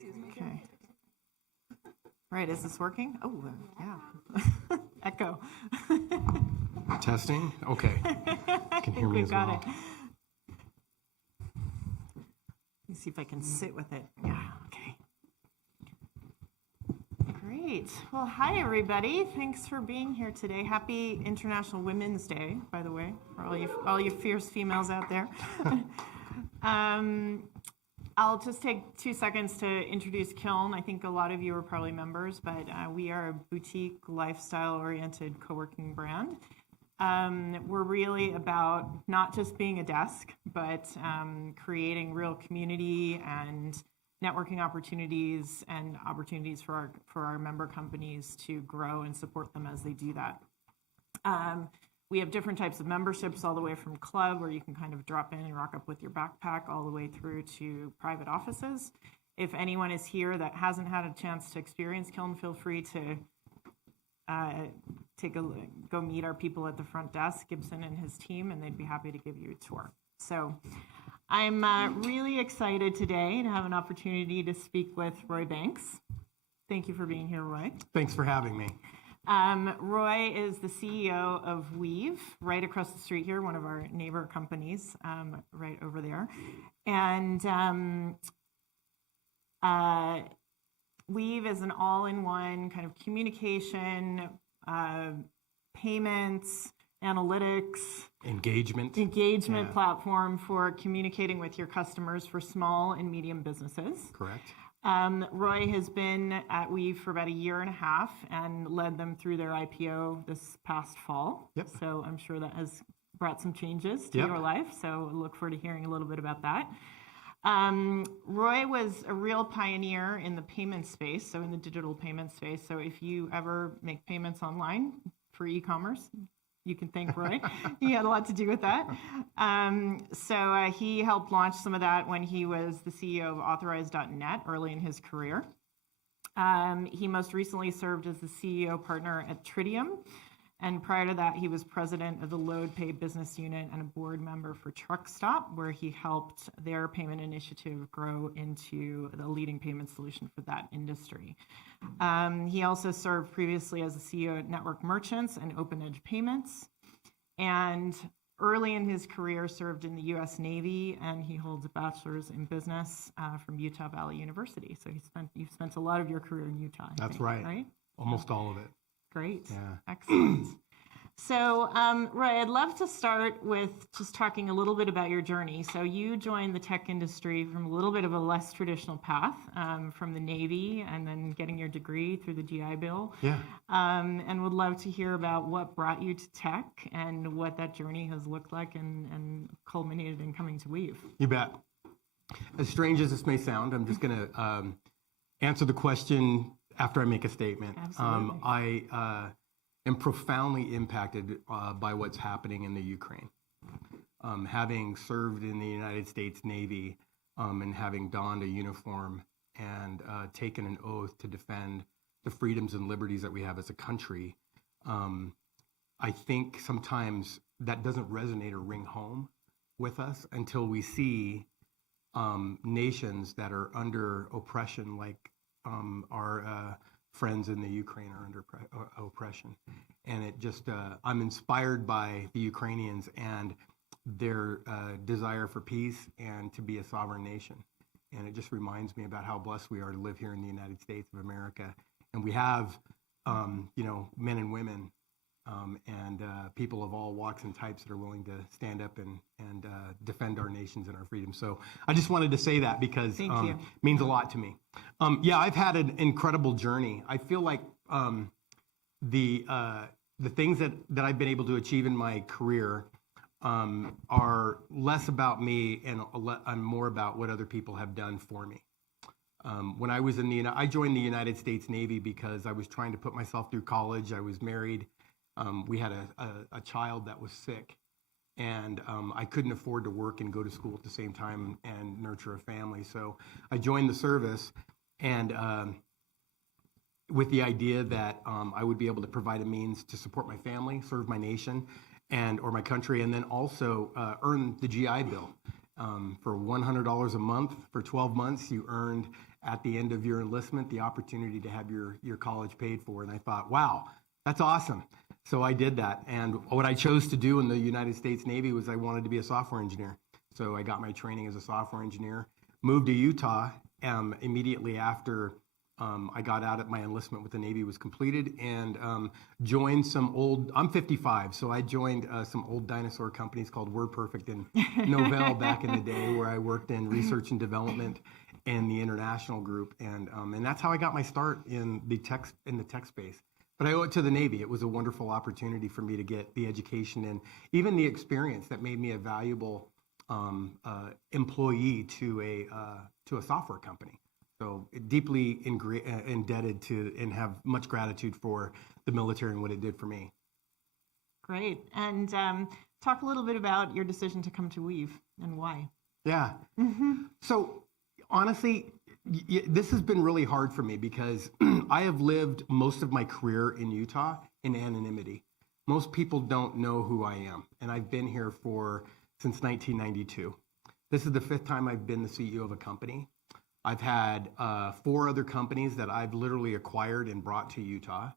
Okay. Right, is this working? Oh, yeah. Echo. Testing? Okay. I Can hear think me we've as got well. it. Let me see if I can sit with it. Yeah, okay. Great. Well, hi, everybody. Thanks for being here today. Happy International Women's Day, by the way, for all you fierce females out there. I'll just take 2 seconds to introduce Kiln. I think a lot of you are probably members, but we are a boutique, lifestyle-oriented co-working brand. We're really about not just being a desk, but creating real community and networking opportunities and opportunities for our member companies to grow and support them as they do that. We have different types of memberships, all the way from club, where you can kind of drop in and rock up with your backpack, all the way through to private offices. If anyone is here that hasn't had a chance to experience Kiln, feel free to go meet our people at the front desk, Gibson and his team, and they'd be happy to give you a tour. So I'm really excited today to have an opportunity to speak with Roy Banks. Thank you for being here, Roy. Thanks for having me. Roy is the CEO of Weave, right across the street here, one of our neighbor companies, right over there. And Weave is an all-in-one kind of communication, payments, analytics, engagement platform for communicating with your customers for small and medium businesses. Correct. Roy has been at Weave for about a year and a half and led them through their IPO this past fall. Yep. So I'm sure that has brought some changes to your life. So look forward to hearing a little bit about that. Roy was a real pioneer in the payment space, so in the digital payment space. So if you ever make payments online for e-commerce, you can thank Roy. He had a lot to do with that. So he helped launch some of that when he was the CEO of Authorize.net early in his career. He most recently served as the CEO partner at Tritium. And prior to that, he was president of the LoadPay business unit and a board member for TruckStop, where he helped their payment initiative grow into the leading payment solution for that industry. He also served previously as the CEO at Network Merchants and Open Edge Payments. And early in his career, served in the U.S. Navy, and he holds a bachelor's in business from Utah Valley University. So you've spent a lot of your career in Utah. That's right. Almost all of it. Great. Yeah. Excellent. So, Roy, I'd love to start with just talking a little bit about your journey. So you joined the tech industry from a little bit of a less traditional path, from the Navy and then getting your degree through the GI Bill. Yeah. And would love to hear about what brought you to tech and what that journey has looked like and culminated in coming to Weave. You bet. As strange as this may sound, I'm just going to answer the question after I make a statement. Absolutely. I am profoundly impacted by what's happening in the Ukraine. Having served in the United States Navy and having donned a uniform and taken an oath to defend the freedoms and liberties that we have as a country, I think sometimes that doesn't resonate or ring home with us until we see nations that are under oppression, like our friends in the Ukraine are under oppression. And it just, I'm inspired by the Ukrainians and their desire for peace and to be a sovereign nation. And it just reminds me about how blessed we are to live here in the United States of America. And we have, men and women and people of all walks and types that are willing to stand up and defend our nations and our freedom. So I just wanted to say that because it means a lot to me. I've had an incredible journey. I feel like the things that I've been able to achieve in my career are less about me and more about what other people have done for me. When I was I joined the United States Navy because I was trying to put myself through college. I was married. We had a child that was sick, and I couldn't afford to work and go to school at the same time and nurture a family. So I joined the service, and with the idea that I would be able to provide a means to support my family, serve my nation, or my country, and then also earn the GI Bill. For $100 a month for 12 months, you earned at the end of your enlistment the opportunity to have your college paid for. And I thought, wow, that's awesome. So I did that. And what I chose to do in the United States Navy was I wanted to be a software engineer. So I got my training as a software engineer, moved to Utah immediately after I got out at my enlistment with the Navy was completed, and joined some old, I'm 55, so I joined some old dinosaur companies called WordPerfect and Novell back in the day, where I worked in research and development and the international group, and that's how I got my start in the tech space. But I owe it to the Navy. It was a wonderful opportunity for me to get the education and even the experience that made me a valuable employee to a software company. So deeply indebted to and have much gratitude for the military and what it did for me. Great. And talk a little bit about your decision to come to Weave and why. Yeah. So honestly, this has been really hard for me because I have lived most of my career in Utah in anonymity. Most people don't know who I am, and I've been here since 1992. This is the 5th time I've been the CEO of a company. I've had 4 other companies that I've literally acquired and brought to Utah.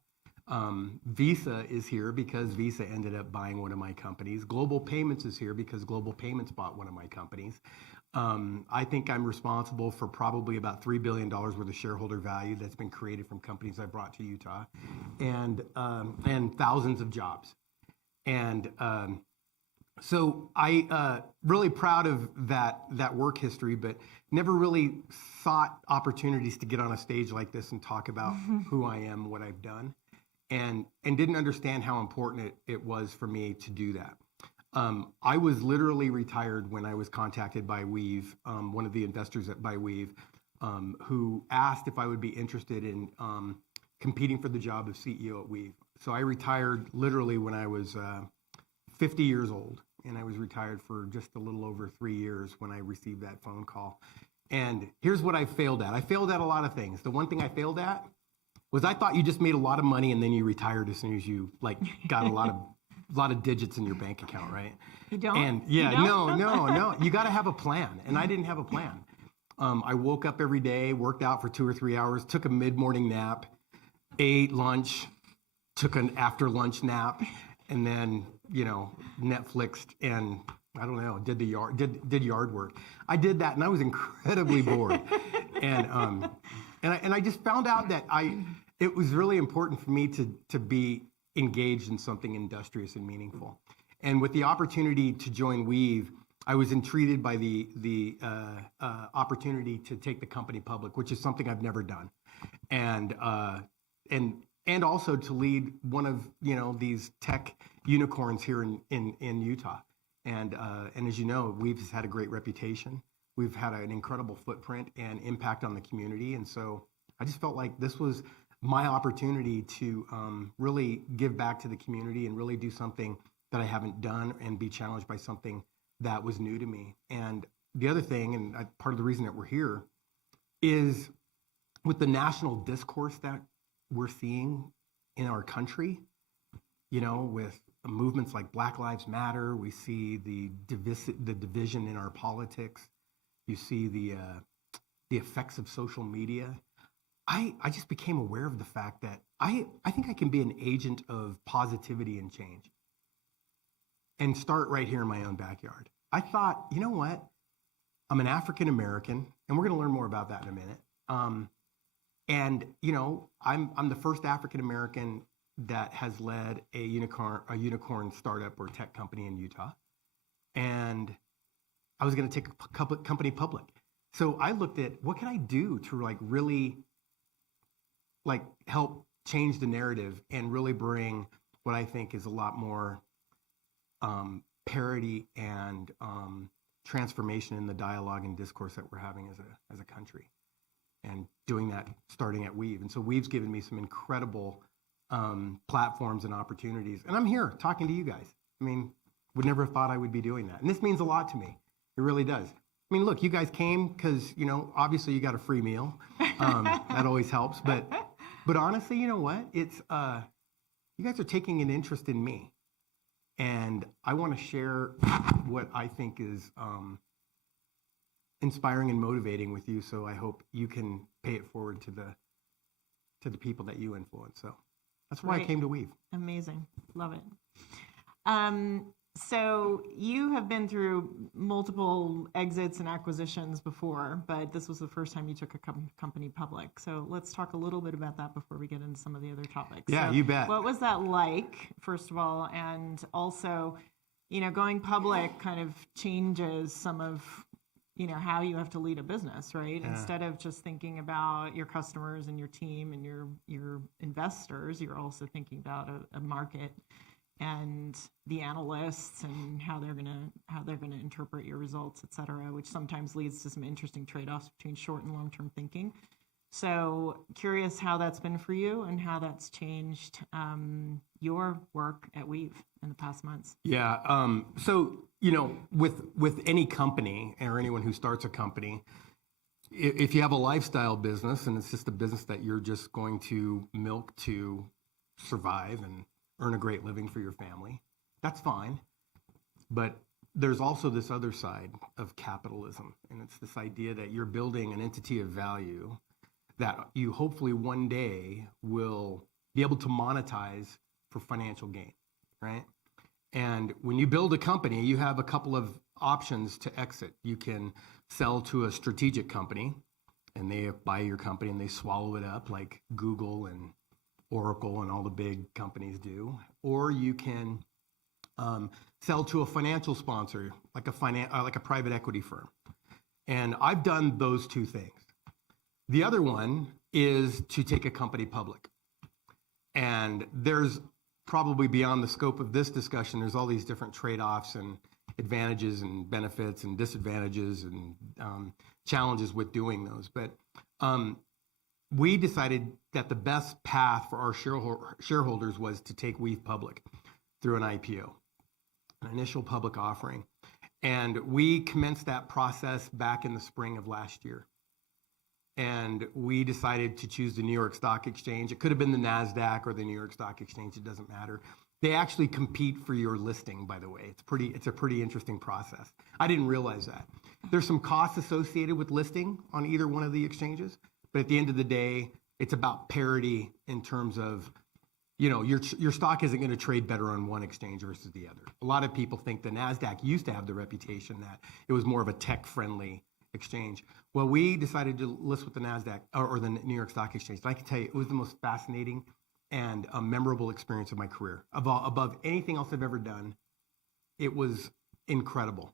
Visa is here because Visa ended up buying one of my companies. Global Payments is here because Global Payments bought one of my companies. I think I'm responsible for probably about $3 billion worth of shareholder value that's been created from companies I brought to Utah, and thousands of jobs. And so I really proud of that work history, but never really sought opportunities to get on a stage like this and talk about who I am, what I've done, and didn't understand how important it was for me to do that. I was literally retired when I was contacted by Weave, one of the investors by Weave, who asked if I would be interested in competing for the job of CEO at Weave. So I retired literally when I was 50 years old, and I was retired for just a little over 3 years when I received that phone call. And here's what I failed at. I failed at a lot of things. The one thing I failed at was I thought you just made a lot of money and then you retired as soon as you got a lot of digits in your bank account, right? You don't? And yeah, no. You got to have a plan, and I didn't have a plan. I woke up every day, worked out for 2 or 3 hours, took a mid-morning nap, ate lunch, took an after-lunch nap, and then Netflixed and I don't know, did yard work. I did that, and I was incredibly bored. And I just found out that it was really important for me to be engaged in something industrious and meaningful. And with the opportunity to join Weave, I was intrigued by the opportunity to take the company public, which is something I've never done, and also to lead one of these tech unicorns here in Utah. And as you know, Weave has had a great reputation. We've had an incredible footprint and impact on the community, and so I just felt like this was my opportunity to really give back to the community and really do something that I haven't done and be challenged by something that was new to me. And the other thing, and part of the reason that we're here, is with the national discourse that we're seeing in our country, with movements like Black Lives Matter, we see the division in our politics, you see the effects of social media. I just became aware of the fact that I think I can be an agent of positivity and change and start right here in my own backyard. I thought, you know what? I'm an African American, and we're going to learn more about that in a minute. And I'm the first African American that has led a unicorn startup or tech company in Utah, and I was going to take a company public. So I looked at what can I do to really help change the narrative and really bring what I think is a lot more parity and transformation in the dialogue and discourse that we're having as a country, and doing that starting at Weave. And so Weave's given me some incredible platforms and opportunities, and I'm here talking to you guys. I mean, would never have thought I would be doing that, and this means a lot to me. It really does. I mean, look, you guys came because obviously you got a free meal. That always helps, but honestly, you know what? It's you guys are taking an interest in me, and I want to share what I think is inspiring and motivating with you. So I hope you can pay it forward to the people that you influence. So that's why I came to Weave. Amazing. Love it. So you have been through multiple exits and acquisitions before, but this was the first time you took a company public. So let's talk a little bit about that before we get into some of the other topics. Yeah, so you bet. What was that like, first of all? And also, going public kind of changes some of, how you have to lead a business, right? Yeah. Instead of just thinking about your customers and your team and your investors, you're also thinking about a market and the analysts and how they're gonna interpret your results, et cetera, which sometimes leads to some interesting trade-offs between short and long-term thinking. So curious how that's been for you and how that's changed your work at Weave in the past months. Yeah. So with any company or anyone who starts a company, if you have a lifestyle business and it's just a business that you're just going to milk to survive and earn a great living for your family, that's fine. But there's also this other side of capitalism, and it's this idea that you're building an entity of value that you hopefully one day will be able to monetize for financial gain, right? And when you build a company, you have a couple of options to exit. You can sell to a strategic company, and they buy your company and they swallow it up like Google and Oracle and all the big companies do, or you can sell to a financial sponsor, like a private equity firm. And I've done those two things. The other one is to take a company public. And there's probably beyond the scope of this discussion, there's all these different trade-offs and advantages and benefits and disadvantages and challenges with doing those. But we decided that the best path for our shareholders was to take Weave public through an IPO, an initial public offering. And we commenced that process back in the spring of last year. And we decided to choose the New York Stock Exchange. It could have been the NASDAQ or the New York Stock Exchange. It doesn't matter. They actually compete for your listing, by the way. It's a pretty interesting process. I didn't realize that. There's some costs associated with listing on either one of the exchanges. But at the end of the day, it's about parity in terms of, your stock isn't going to trade better on one exchange versus the other. A lot of people think the NASDAQ used to have the reputation that it was more of a tech-friendly exchange. Well, we decided to list with the NASDAQ or the New York Stock Exchange. And I can tell you, it was the most fascinating and memorable experience of my career. Above anything else I've ever done, it was incredible.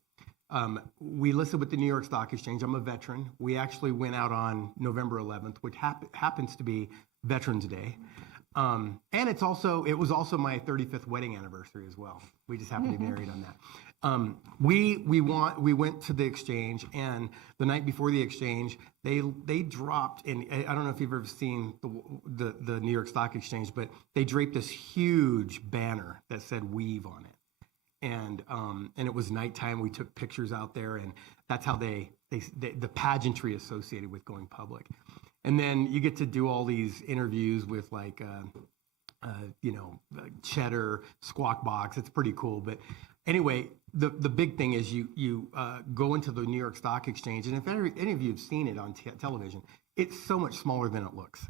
We listed with the New York Stock Exchange. I'm a veteran. We actually went out on November 11th, which happens to be Veterans Day. And it was also my 35th wedding anniversary as well. We just happened to be married on that. We went to the exchange, and the night before the exchange, they dropped, and I don't know if you've ever seen the New York Stock Exchange, but they draped this huge banner that said Weave on it. And it was nighttime. We took pictures out there, and that's how the pageantry associated with going public. And then you get to do all these interviews with Cheddar, Squawk Box. It's pretty cool. But anyway, the big thing is you go into the New York Stock Exchange, and if any of you have seen it on television, it's so much smaller than it looks.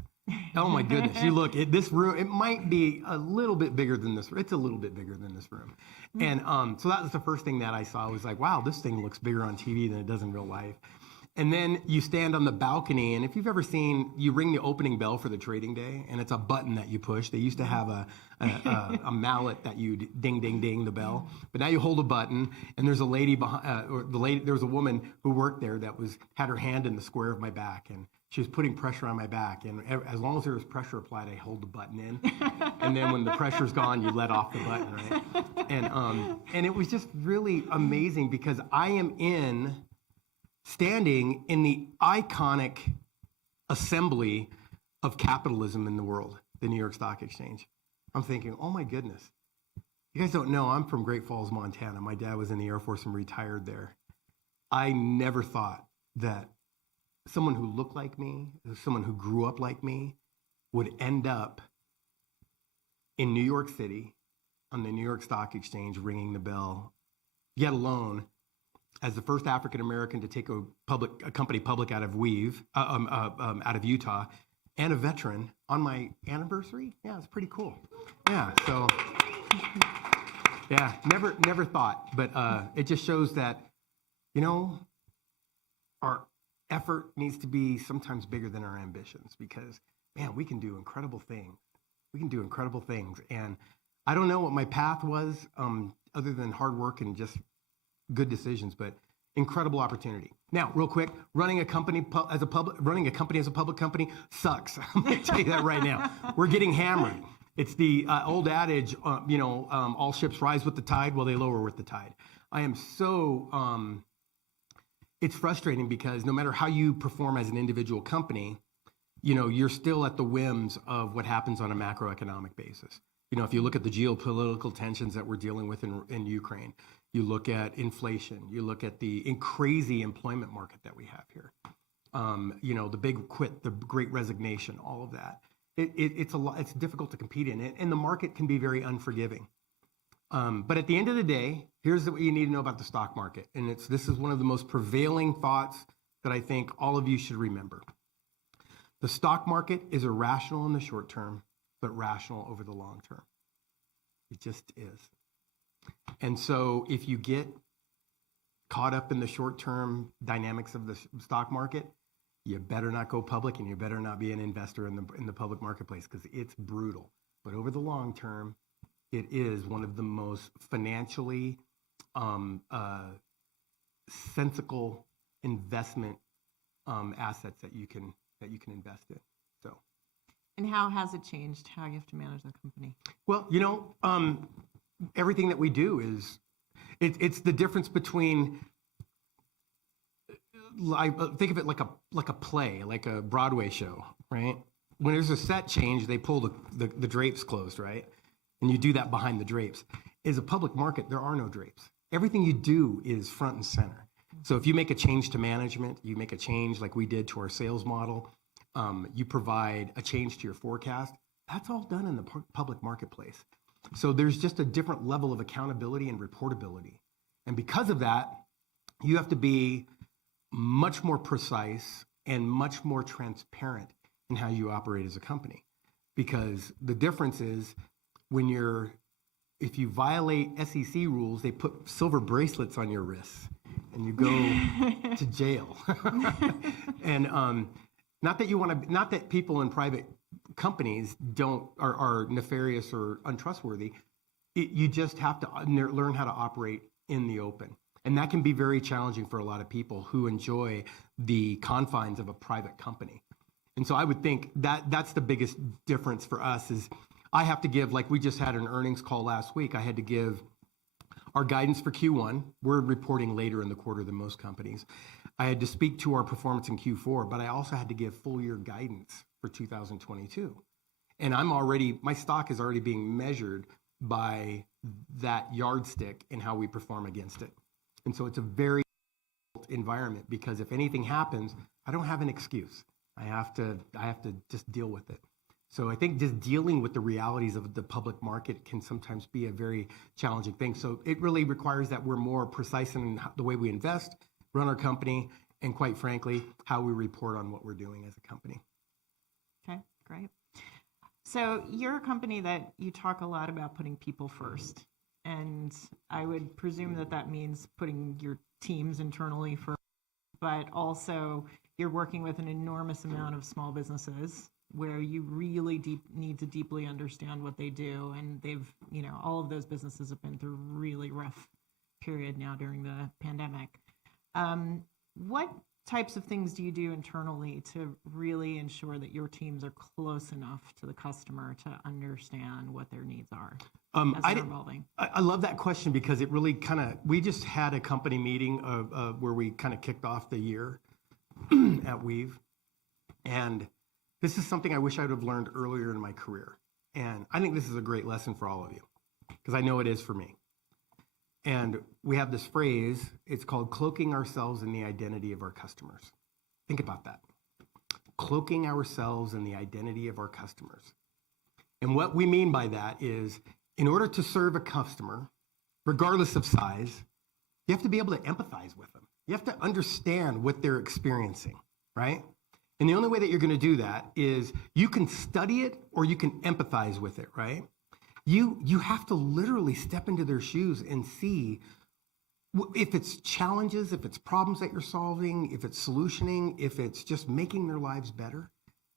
Oh my goodness! You look at this room. It might be a little bit bigger than this. It's a little bit bigger than this room, and so that was the first thing that I saw. I was like, wow, this thing looks bigger on TV than it does in real life. And then you stand on the balcony, and if you've ever seen, you ring the opening bell for the trading day, and it's a button that you push. They used to have a mallet that you ding, ding, ding the bell, but now you hold a button, and there's a lady behind, there was a woman who worked there that had her hand in the square of my back, and she was putting pressure on my back, and as long as there was pressure applied, I hold the button in, and then when the pressure's gone, you let off the button, right? And it was just really amazing because I am standing in the iconic assembly of capitalism in the world, the New York Stock Exchange. I'm thinking, oh my goodness. You guys don't know, I'm from Great Falls, Montana. My dad was in the Air Force and retired there. I never thought that someone who looked like me, someone who grew up like me, would end up in New York City on the New York Stock Exchange ringing the bell, yet alone as the first African American to take a company public out of out of Utah, and a veteran on my anniversary. Yeah, it's pretty cool. Yeah, so yeah, never thought, but it just shows that, our effort needs to be sometimes bigger than our ambitions, because man, we can do incredible things. We can do incredible things, and I don't know what my path was, other than hard work and just good decisions, but incredible opportunity. Now, real quick, running a company as a public company sucks. I'm going to tell you that right now. We're getting hammered. It's the old adage, all ships rise with the tide, while they lower with the tide. I am so. It's frustrating because no matter how you perform as an individual company, you're still at the whims of what happens on a macroeconomic basis. If you look at the geopolitical tensions that we're dealing with in Ukraine, you look at inflation, you look at the crazy employment market that we have here, the big quit, the great resignation, all of that. It's difficult to compete in it, and the market can be very unforgiving. But at the end of the day, here's what you need to know about the stock market, and this is one of the most prevailing thoughts that I think all of you should remember. The stock market is irrational in the short term, but rational over the long term. It just is. And so if you get caught up in the short-term dynamics of the stock market, you better not go public, and you better not be an investor in the public marketplace, because it's brutal. But over the long term, it is one of the most financially sensible investment assets that you can invest in. So. And how has it changed how you have to manage the company? Well, everything that we do is, it's the difference between, think of it like a play, like a Broadway show, right? When there's a set change, they pull the drapes closed, right? And you do that behind the drapes. As a public market, there are no drapes. Everything you do is front and center. So if you make a change to management, you make a change like we did to our sales model, you provide a change to your forecast, that's all done in the public marketplace. So there's just a different level of accountability and reportability. And because of that, you have to be much more precise and much more transparent in how you operate as a company. Because the difference is, if you violate SEC rules, they put silver bracelets on your wrists and you go to jail. And not that people in private companies are nefarious or untrustworthy. You just have to learn how to operate in the open. And that can be very challenging for a lot of people who enjoy the confines of a private company. And so I would think that's the biggest difference for us is I have to give, like we just had an earnings call last week, I had to give our guidance for Q1. We're reporting later in the quarter than most companies. I had to speak to our performance in Q4, but I also had to give full year guidance for 2022. And my stock is already being measured by that yardstick and how we perform against it. And so it's a very environment, because if anything happens, I don't have an excuse. I have to just deal with it. So I think just dealing with the realities of the public market can sometimes be a very challenging thing. So it really requires that we're more precise in the way we invest, run our company, and quite frankly, how we report on what we're doing as a company. Okay, great. So you're a company that you talk a lot about putting people first. And I would presume that means putting your teams internally first, but also you're working with an enormous amount of small businesses where you really need to deeply understand what they do. And all of those businesses have been through a really rough period now during the pandemic. What types of things do you do internally to really ensure that your teams are close enough to the customer to understand what their needs are as they're evolving? I love that question, because it really we just had a company meeting where we kind of kicked off the year at Weave. And this is something I wish I would have learned earlier in my career. And I think this is a great lesson for all of you, because I know it is for me. And we have this phrase, it's called cloaking ourselves in the identity of our customers. Think about that. Cloaking ourselves in the identity of our customers. And what we mean by that is, in order to serve a customer, regardless of size, You have to be able to empathize with them. You have to understand what they're experiencing, right? And the only way that you're going to do that is you can study it or you can empathize with it, right? You have to literally step into their shoes and see if it's challenges, if it's problems that you're solving, if it's solutioning, if it's just making their lives better.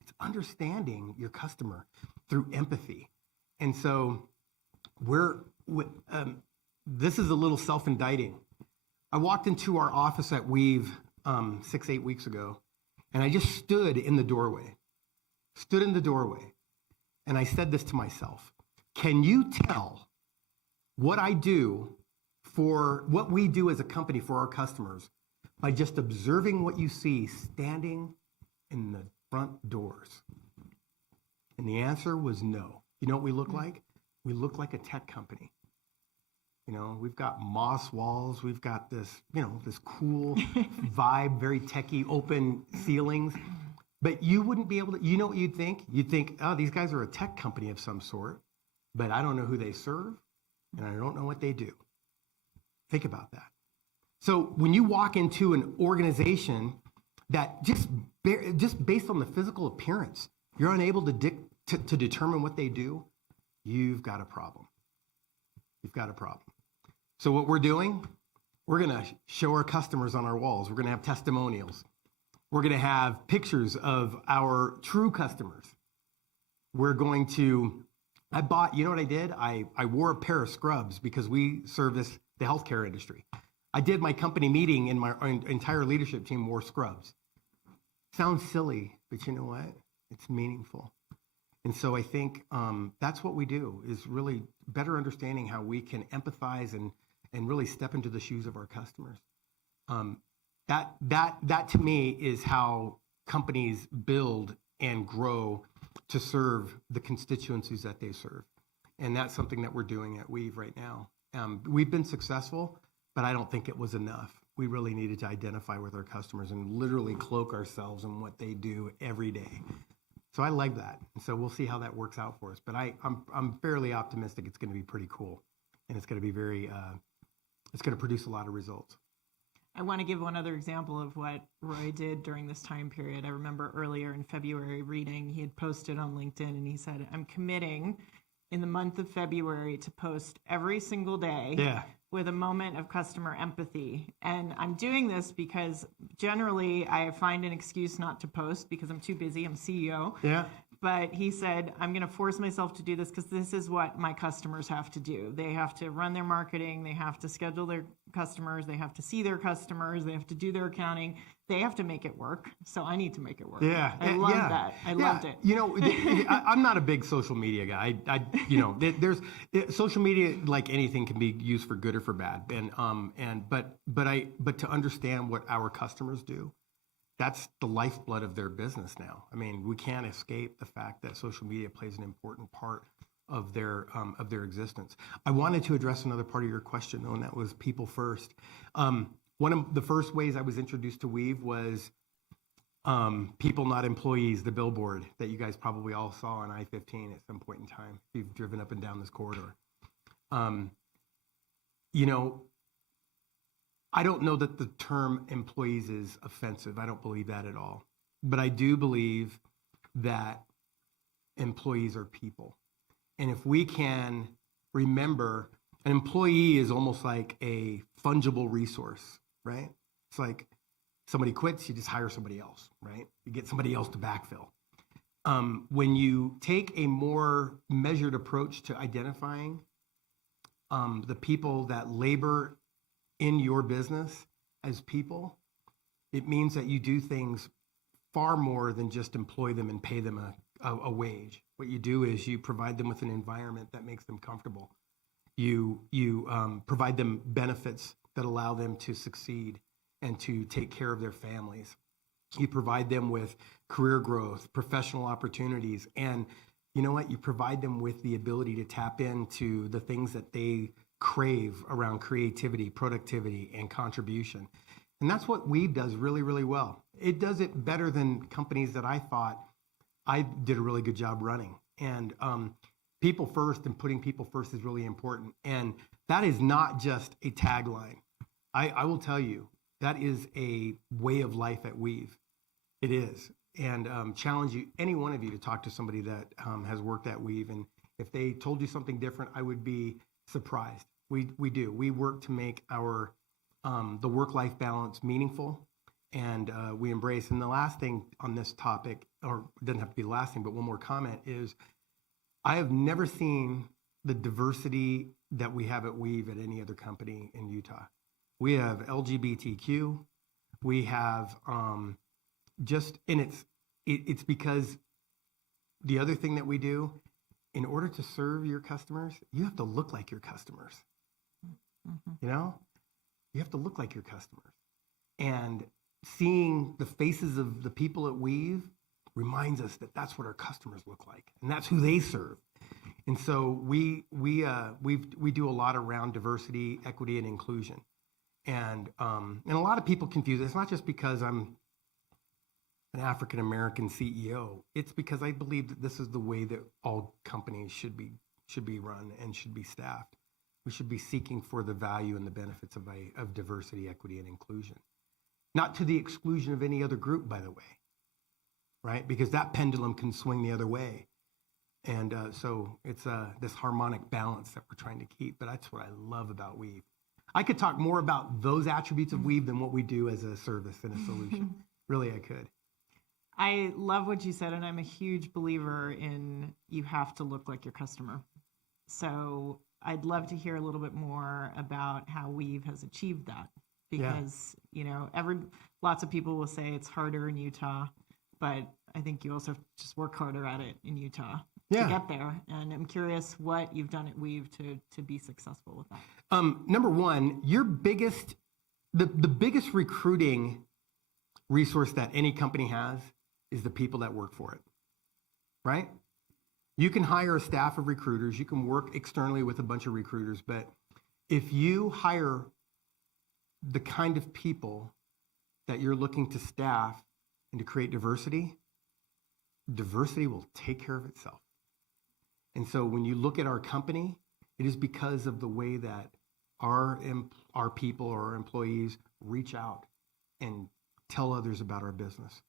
It's understanding your customer through empathy. And so this is a little self-indicting. I walked into our office at Weave 6-8 weeks ago, and I just stood in the doorway, and I said this to myself: can you tell what I do for what we do as a company for our customers by just observing what you see standing in the front doors? And the answer was no. You know what we look like? We look like a tech company. You know, we've got moss walls. We've got this, this cool vibe, very techie, open ceilings. But you wouldn't be able to, you know what you'd think? You'd think, oh, these guys are a tech company of some sort, but I don't know who they serve, and I don't know what they do. Think about that. So when you walk into an organization that just based on the physical appearance, you're unable to determine what they do, you've got a problem. You've got a problem. So what we're doing, we're going to show our customers on our walls. We're going to have testimonials. We're going to have pictures of our true customers. We're going to, you know what I did? I wore a pair of scrubs because we service the healthcare industry. I did my company meeting and my entire leadership team wore scrubs. Sounds silly, but you know what? It's meaningful. And so I think that's what we do, is really better understanding how we can empathize and really step into the shoes of our customers. That to me is how companies build and grow to serve the constituencies that they serve. And that's something that we're doing at Weave right now. We've been successful, but I don't think it was enough. We really needed to identify with our customers and literally cloak ourselves in what they do every day. So I like that. And so we'll see how that works out for us. But I'm fairly optimistic it's going to be pretty cool. And it's going to be it's going to produce a lot of results. I want to give one other example of what Roy did during this time period. I remember earlier in February reading, he had posted on LinkedIn and he said, I'm committing in the month of February to post every single day with a moment of customer empathy. And I'm doing this because generally I find an excuse not to post because I'm too busy. I'm CEO. Yeah. But he said, I'm going to force myself to do this because this is what my customers have to do. They have to run their marketing. They have to schedule their customers. They have to see their customers. They have to do their accounting. They have to make it work. So I need to make it work. Yeah. I love that. I loved it. You know, I'm not a big social media guy. There's social media, like anything, can be used for good or for bad. But to understand what our customers do, that's the lifeblood of their business now. I mean, we can't escape the fact that social media plays an important part of their existence. I wanted to address another part of your question, though, and that was people first. One of the first ways I was introduced to Weave was People Not Employees, the billboard that you guys probably all saw on I-15 at some point in time if you've driven up and down this corridor. I don't know that the term employees is offensive. I don't believe that at all. But I do believe that employees are people. And if we can remember, an employee is almost like a fungible resource, right? It's like somebody quits, you just hire somebody else, right? You get somebody else to backfill. When you take a more measured approach to identifying the people that labor in your business as people, it means that you do things far more than just employ them and pay them a wage. What you do is you provide them with an environment that makes them comfortable. You provide them benefits that allow them to succeed and to take care of their families. You provide them with career growth, professional opportunities, and you know what? You provide them with the ability to tap into the things that they crave around creativity, productivity, and contribution. And that's what Weave does really, really well. It does it better than companies that I thought I did a really good job running. And people first and putting people first is really important. And that is not just a tagline. I will tell you, that is a way of life at Weave. It is. And challenge you, any one of you, to talk to somebody that has worked at Weave. And if they told you something different, I would be surprised. We do. We work to make our the work-life balance meaningful, and we embrace. And the last thing on this topic, or it doesn't have to be the last thing, but one more comment is, I have never seen the diversity that we have at Weave at any other company in Utah. We have LGBTQ. We have and it's because the other thing that we do, in order to serve your customers, you have to look like your customers. You know, you have to look like your customers. And seeing the faces of the people at Weave reminds us that that's what our customers look like, and that's who they serve. And so we do a lot around diversity, equity, and inclusion. And a lot of people confuse it. It's not just because I'm an African-American CEO. It's because I believe that this is the way that all companies should be run and should be staffed. We should be seeking for the value and the benefits of diversity, equity, and inclusion. Not to the exclusion of any other group, by the way, right? Because that pendulum can swing the other way. And so it's this harmonic balance that we're trying to keep. But that's what I love about Weave. I could talk more about those attributes of Weave than what we do as a service and a solution. Really, I could. I love what you said, and I'm a huge believer in you have to look like your customer. So I'd love to hear a little bit more about how Weave has achieved that, because lots of people will say it's harder in Utah, but I think you also just work harder at it in Utah to get there. And I'm curious what you've done at Weave to be successful with that. Number one, the biggest recruiting resource that any company has is the people that work for it, right? You can hire a staff of recruiters. You can work externally with a bunch of recruiters. But if you hire the kind of people that you're looking to staff and to create diversity, diversity will take care of itself. And so when you look at our company, it is because of the way that our people or our employees reach out and tell others about our business.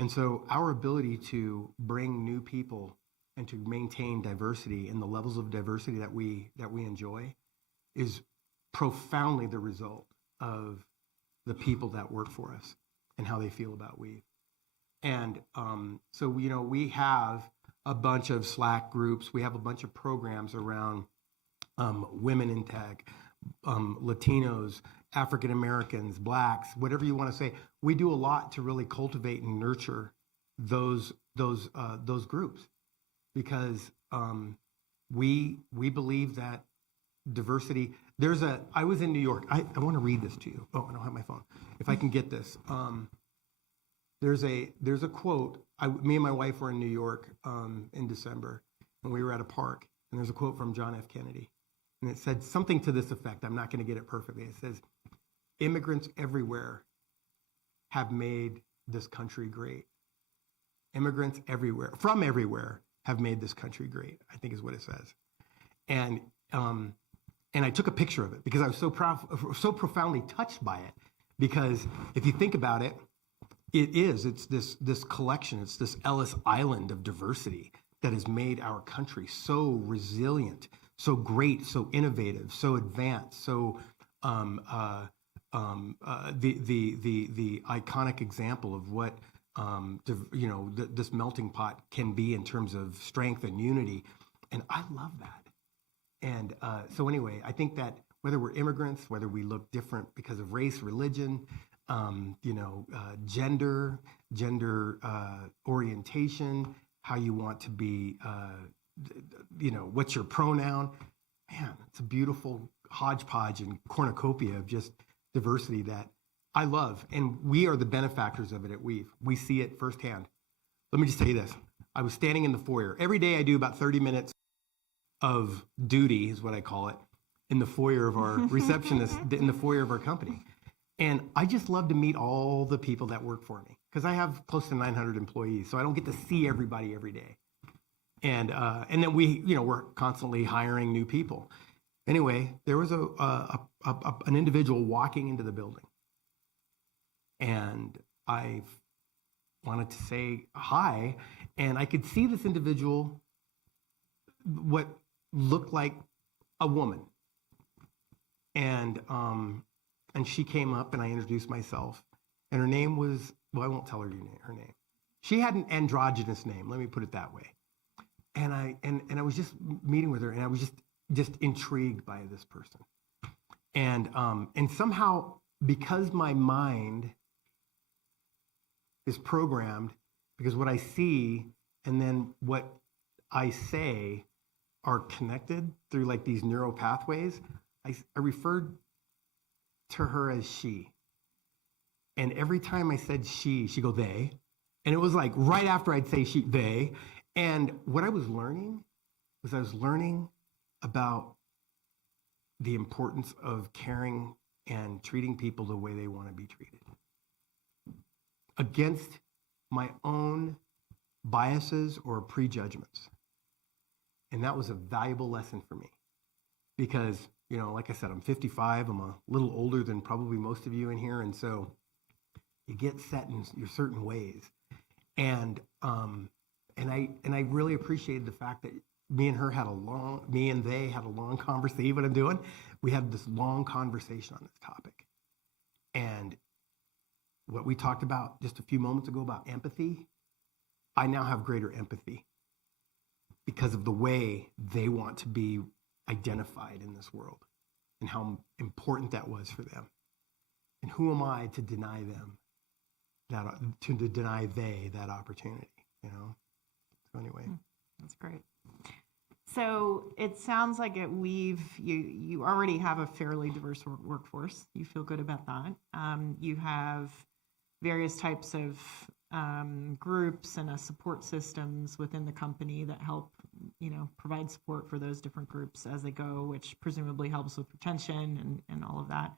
And so our ability to bring new people and to maintain diversity and the levels of diversity that we enjoy is profoundly the result of the people that work for us and how they feel about Weave. And so we have a bunch of Slack groups. We have a bunch of programs around women in tech, Latinos, African Americans, Blacks, whatever you want to say. We do a lot to really cultivate and nurture those groups, because we believe that diversity. I was in New York. I want to read this to you. Oh, I don't have my phone. If I can get this. There's a quote. Me and my wife were in New York in December, and we were at a park, and there's a quote from John F. Kennedy, and it said something to this effect. I'm not going to get it perfectly. It says, "Immigrants everywhere have made this country great. Immigrants everywhere, from everywhere, have made this country great," I think is what it says. And I took a picture of it because I was so profoundly touched by it. Because if you think about it, it's this collection, it's this Ellis Island of diversity that has made our country so resilient, so great, so innovative, so advanced, so the iconic example of what this melting pot can be in terms of strength and unity, and I love that. And so anyway, I think that whether we're immigrants, whether we look different because of race, religion, gender orientation, how you want to be, what's your pronoun, man, it's a beautiful hodgepodge and cornucopia of just diversity that I love. And we are the benefactors of it at Weave. We see it firsthand. Let me just tell you this. I was standing in the foyer. Every day I do about 30 minutes of duty, is what I call it, in the foyer of our receptionist, in the foyer of our company. And I just love to meet all the people that work for me, because I have close to 900 employees, so I don't get to see everybody every day. And then we're constantly hiring new people. Anyway, there was an individual walking into the building, and I wanted to say hi, and I could see this individual, what looked like a woman, and she came up, and I introduced myself, and her name was, well, I won't tell her her name. She had an androgynous name, let me put it that way. And I was just meeting with her, and I was just intrigued by this person. And somehow, because my mind is programmed, because what I see and then what I say are connected through like these neural pathways, I referred to her as she. And every time I said she'd go they. And it was like right after I'd say they. And what I was learning about the importance of caring and treating people the way they want to be treated, against my own biases or prejudgments. And that was a valuable lesson for me because, like I said, I'm 55. I'm a little older than probably most of you in here. And so you get set in your certain ways. And I really appreciated the fact that me and they had a long conversation. See what I'm doing? We had this long conversation on this topic. And what we talked about just a few moments ago about empathy, I now have greater empathy because of the way they want to be identified in this world and how important that was for them. And who am I to deny them to deny that opportunity, So anyway. That's great. So it sounds like you already have a fairly diverse workforce. You feel good about that. You have various types of groups and support systems within the company that help, provide support for those different groups as they go, which presumably helps with retention and all of that.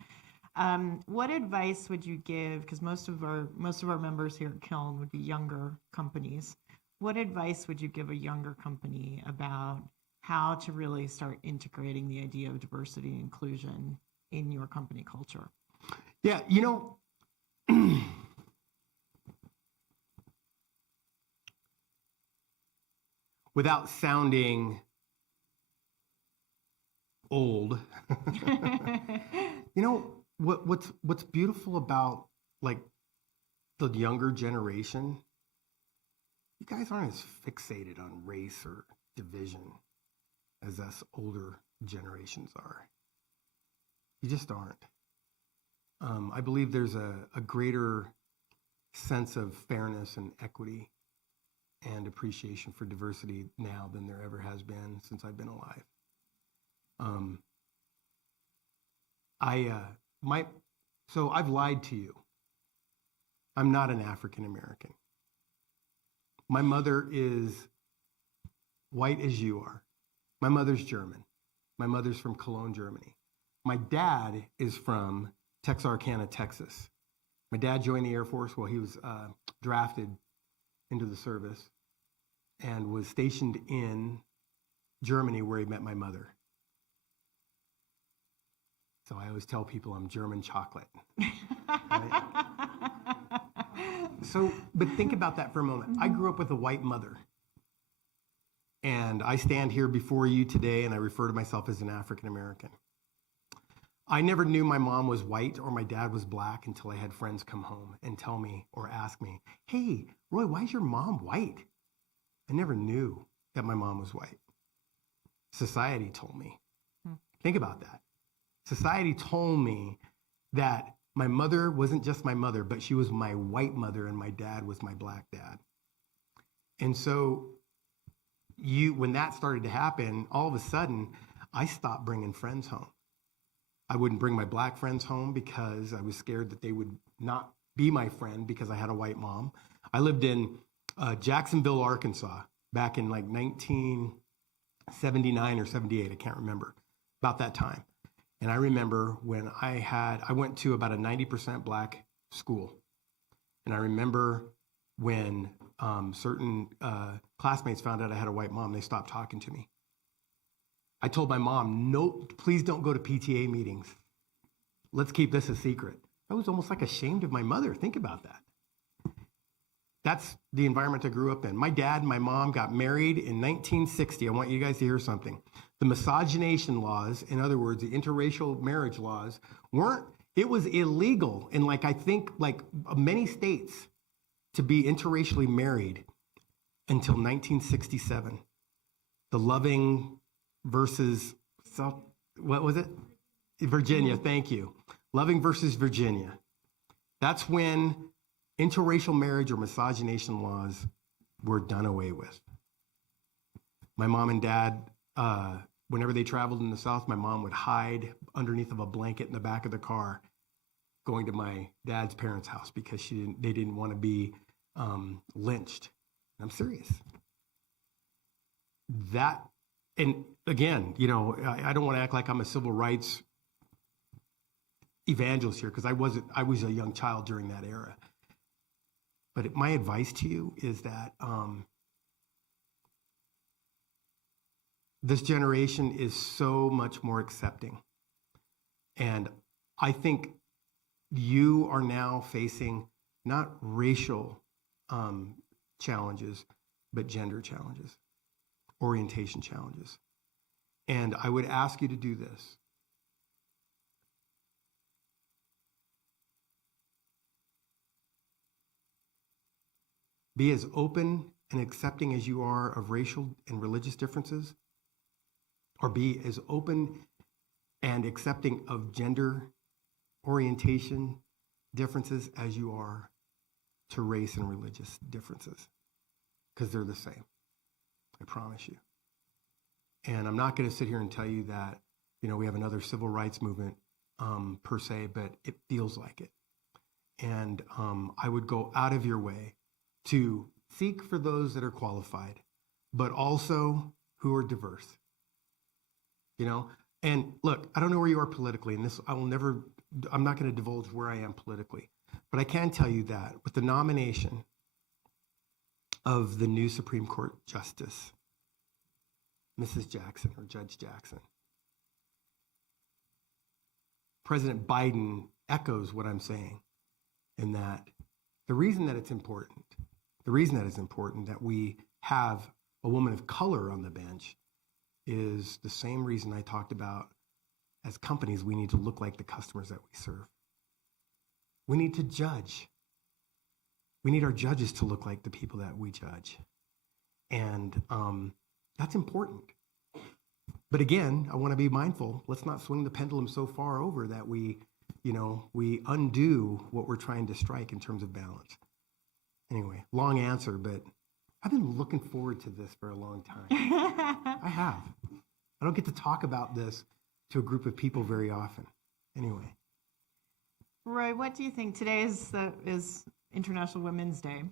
What advice would you give? Because most of our members here at Kiln would be younger companies. What advice would you give a younger company about how to really start integrating the idea of diversity and inclusion in your company culture? Yeah, without sounding old, what's beautiful about like the younger generation, you guys aren't as fixated on race or division as us older generations are. You just aren't. I believe there's a greater sense of fairness and equity and appreciation for diversity now than there ever has been since I've been alive. So I've lied to you. I'm not an African American. My mother is white as you are. My mother's German. My mother's from Cologne, Germany. My dad is from Texarkana, Texas. My dad joined the Air Force while he was drafted into the service and was stationed in Germany where he met my mother. So I always tell people I'm German chocolate. Right? But think about that for a moment. I grew up with a white mother. And I stand here before you today and I refer to myself as an African American. I never knew my mom was white or my dad was black until I had friends come home and tell me or ask me, "Hey, Roy, why is your mom white?" I never knew that my mom was white. Society told me. Think about that. Society told me that my mother wasn't just my mother, but she was my white mother and my dad was my black dad. And so when that started to happen, all of a sudden, I stopped bringing friends home. I wouldn't bring my black friends home because I was scared that they would not be my friend because I had a white mom. I lived in Jacksonville, Arkansas, back in like 1979 or 78, I can't remember, about that time. And I remember when I went to about a 90% black school. And I remember when certain classmates found out I had a white mom, they stopped talking to me. I told my mom, no, please don't go to PTA meetings. Let's keep this a secret. I was almost like ashamed of my mother. Think about that. That's the environment I grew up in. My dad and my mom got married in 1960. I want you guys to hear something. The miscegenation laws, in other words, the interracial marriage laws, it was illegal in I think many states to be interracially married until 1967. The Loving versus, what was it? Virginia, thank you. Loving versus Virginia. That's when interracial marriage or miscegenation laws were done away with. My mom and dad, whenever they traveled in the South, my mom would hide underneath of a blanket in the back of the car going to my dad's parents' house because they didn't want to be lynched. I'm serious. That, and again, I don't want to act like I'm a civil rights evangelist here because I was a young child during that era. But my advice to you is that this generation is so much more accepting. And I think you are now facing not racial challenges, but gender challenges, orientation challenges. And I would ask you to do this. Be as open and accepting as you are of racial and religious differences, or be as open and accepting of gender orientation differences as you are to race and religious differences, because they're the same. I promise you. And I'm not going to sit here and tell you that, we have another civil rights movement per se, but it feels like it. And I would go out of your way to seek for those that are qualified, but also who are diverse. And look, I don't know where you are politically, and I'm not going to divulge where I am politically, but I can tell you that with the nomination of the new Supreme Court Justice, Mrs. Jackson or Judge Jackson, President Biden echoes what I'm saying in that the reason that it's important that we have a woman of color on the bench is the same reason I talked about. As companies, we need to look like the customers that we serve. We need to judge. We need our judges to look like the people that we judge. And that's important. But again, I want to be mindful. Let's not swing the pendulum so far over that we undo what we're trying to strike in terms of balance. Anyway, long answer, but I've been looking forward to this for a long time. I have. I don't get to talk about this to a group of people very often. Anyway. Roy, what do you think? Today is International Women's Day,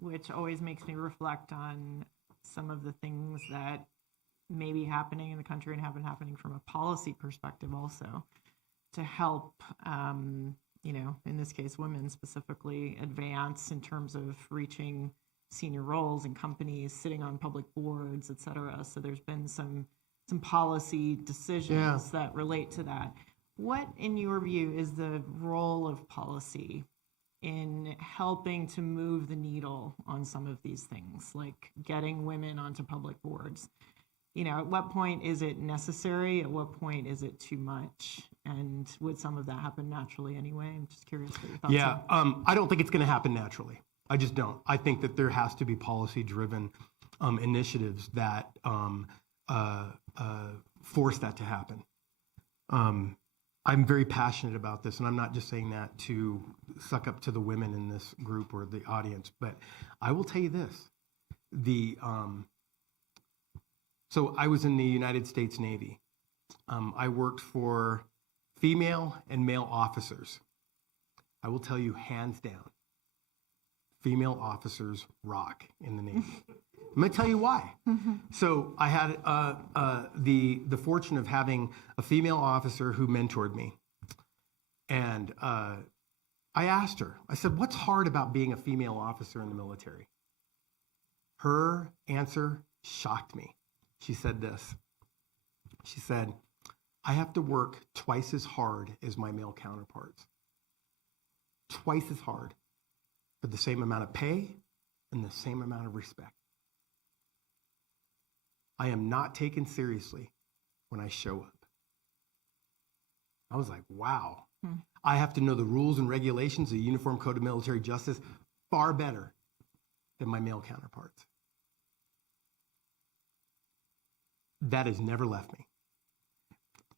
which always makes me reflect on some of the things that may be happening in the country and have been happening from a policy perspective also to help in this case, women specifically advance in terms of reaching senior roles in companies, sitting on public boards, et cetera. So there's been some policy decisions that relate to that. What, in your view, is the role of policy in helping to move the needle on some of these things, like getting women onto public boards? At what point is it necessary? At what point is it too much? And would some of that happen naturally anyway? I'm just curious what your thoughts are. I don't think it's going to happen naturally. I just don't. I think that there has to be policy-driven initiatives that force that to happen. I'm very passionate about this, and I'm not just saying that to suck up to the women in this group or the audience, but I will tell you this. So I was in the United States Navy. I worked for female and male officers. I will tell you, hands down, female officers rock in the Navy. I'm going to tell you why. Mm-hmm. So I had the fortune of having a female officer who mentored me. And I asked her, I said, what's hard about being a female officer in the military? Her answer shocked me. She said this: She said, I have to work twice as hard as my male counterparts. Twice as hard for the same amount of pay and the same amount of respect. I am not taken seriously when I show up. I was like, wow. I have to know the rules and regulations of the Uniform Code of Military Justice far better than my male counterparts. That has never left me.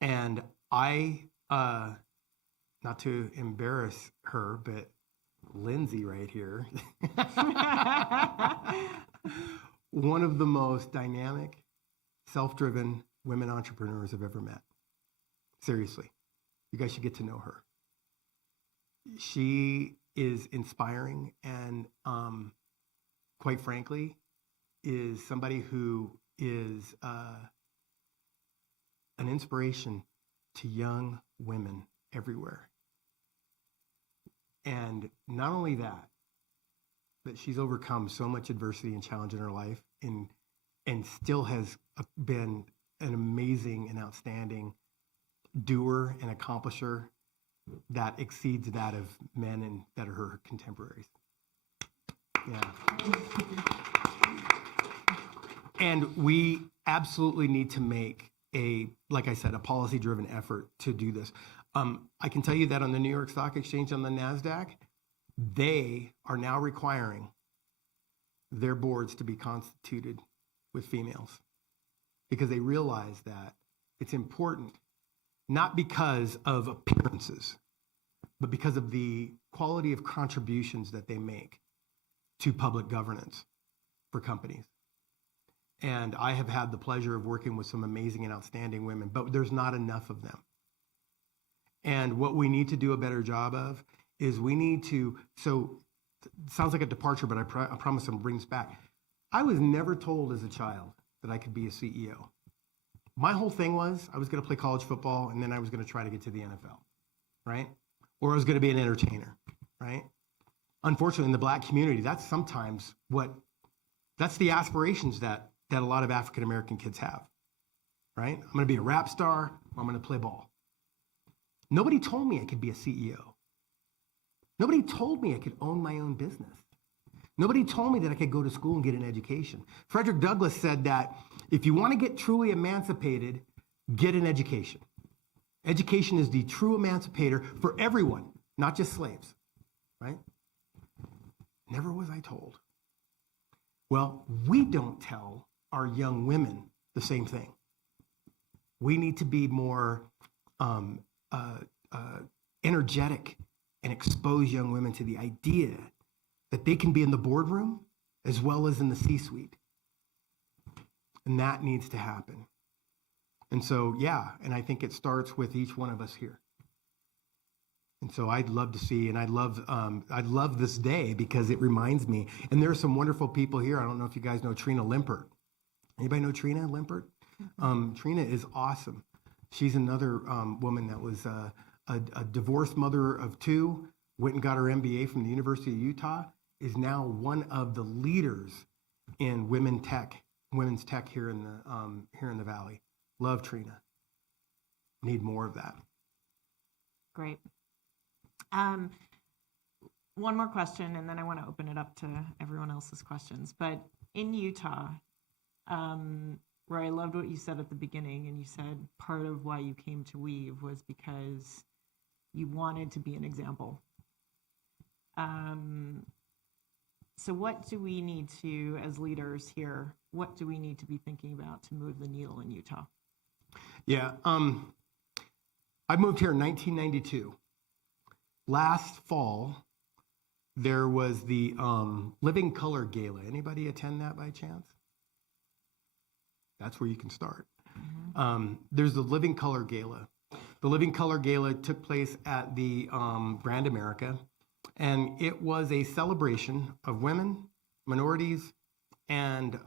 And I, not to embarrass her, but Lindsay right here, one of the most dynamic, self-driven women entrepreneurs I've ever met. Seriously, you guys should get to know her. She is inspiring and, quite frankly, is somebody who is an inspiration to young women everywhere. And not only that, but she's overcome so much adversity and challenge in her life and still has been an amazing and outstanding doer and accomplisher that exceeds that of men and that are her contemporaries. Yeah. And we absolutely need to make like I said, a policy-driven effort to do this. I can tell you that on the New York Stock Exchange, on the NASDAQ, they are now requiring their boards to be constituted with females because they realize that it's important, not because of appearances, but because of the quality of contributions that they make to public governance for companies. And I have had the pleasure of working with some amazing and outstanding women, but there's not enough of them. And what we need to do a better job of is we need to, so it sounds like a departure, but I promise I'm bring this back. I was never told as a child that I could be a CEO. My whole thing was I was going to play college football and then I was going to try to get to the NFL, right? Or I was going to be an entertainer, right? Unfortunately, in the Black community, that's sometimes that's the aspirations that a lot of African-American kids have, right? I'm going to be a rap star, or I'm going to play ball. Nobody told me I could be a CEO. Nobody told me I could own my own business. Nobody told me that I could go to school and get an education. Frederick Douglass said that if you want to get truly emancipated, get an education. Education is the true emancipator for everyone, not just slaves, right? Never was I told. Well, we don't tell our young women the same thing. We need to be more energetic and expose young women to the idea that they can be in the boardroom as well as in the C-suite. And that needs to happen. And so, yeah, and I think it starts with each one of us here. And so I'd love to see, and I'd love this day because it reminds me, and there are some wonderful people here. I don't know if you guys know Trina Limpert. Anybody know Trina Limpert? Trina is awesome. She's another woman that was a divorced mother of two, went and got her MBA from the University of Utah, is now one of the leaders in women's tech here in the Valley. Love Trina. Need more of that. Great. One more question, and then I want to open it up to everyone else's questions. But in Utah, Roy, I loved what you said at the beginning, and you said part of why you came to Weave was because you wanted to be an example. So what do we need to, as leaders here, what do we need to be thinking about to move the needle in Utah? Yeah, I moved here in 1992. Last fall, there was the Living Color Gala. Anybody attend that by chance? That's where you can start. Mm-hmm. There's the Living Color Gala. The Living Color Gala took place at the Grand America, and it was a celebration of women, minorities, and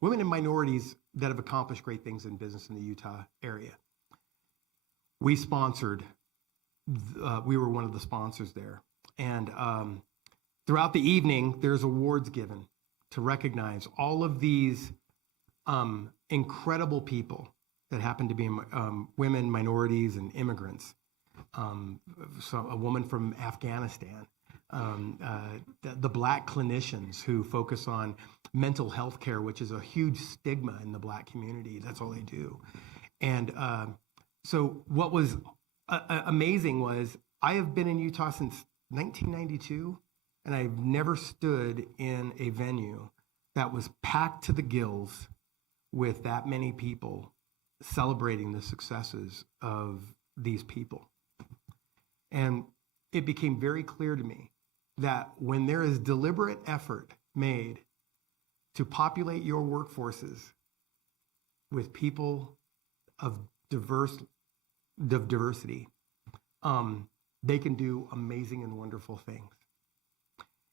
women and minorities that have accomplished great things in business in the Utah area. We were one of the sponsors there. And throughout the evening, there's awards given to recognize all of these incredible people that happen to be women, minorities, and immigrants. So a woman from Afghanistan, the Black clinicians who focus on mental health care, which is a huge stigma in the Black community. That's all they do. And so what was amazing was I have been in Utah since 1992, and I've never stood in a venue that was packed to the gills with that many people celebrating the successes of these people. And it became very clear to me that when there is deliberate effort made to populate your workforces with people of diversity, they can do amazing and wonderful things.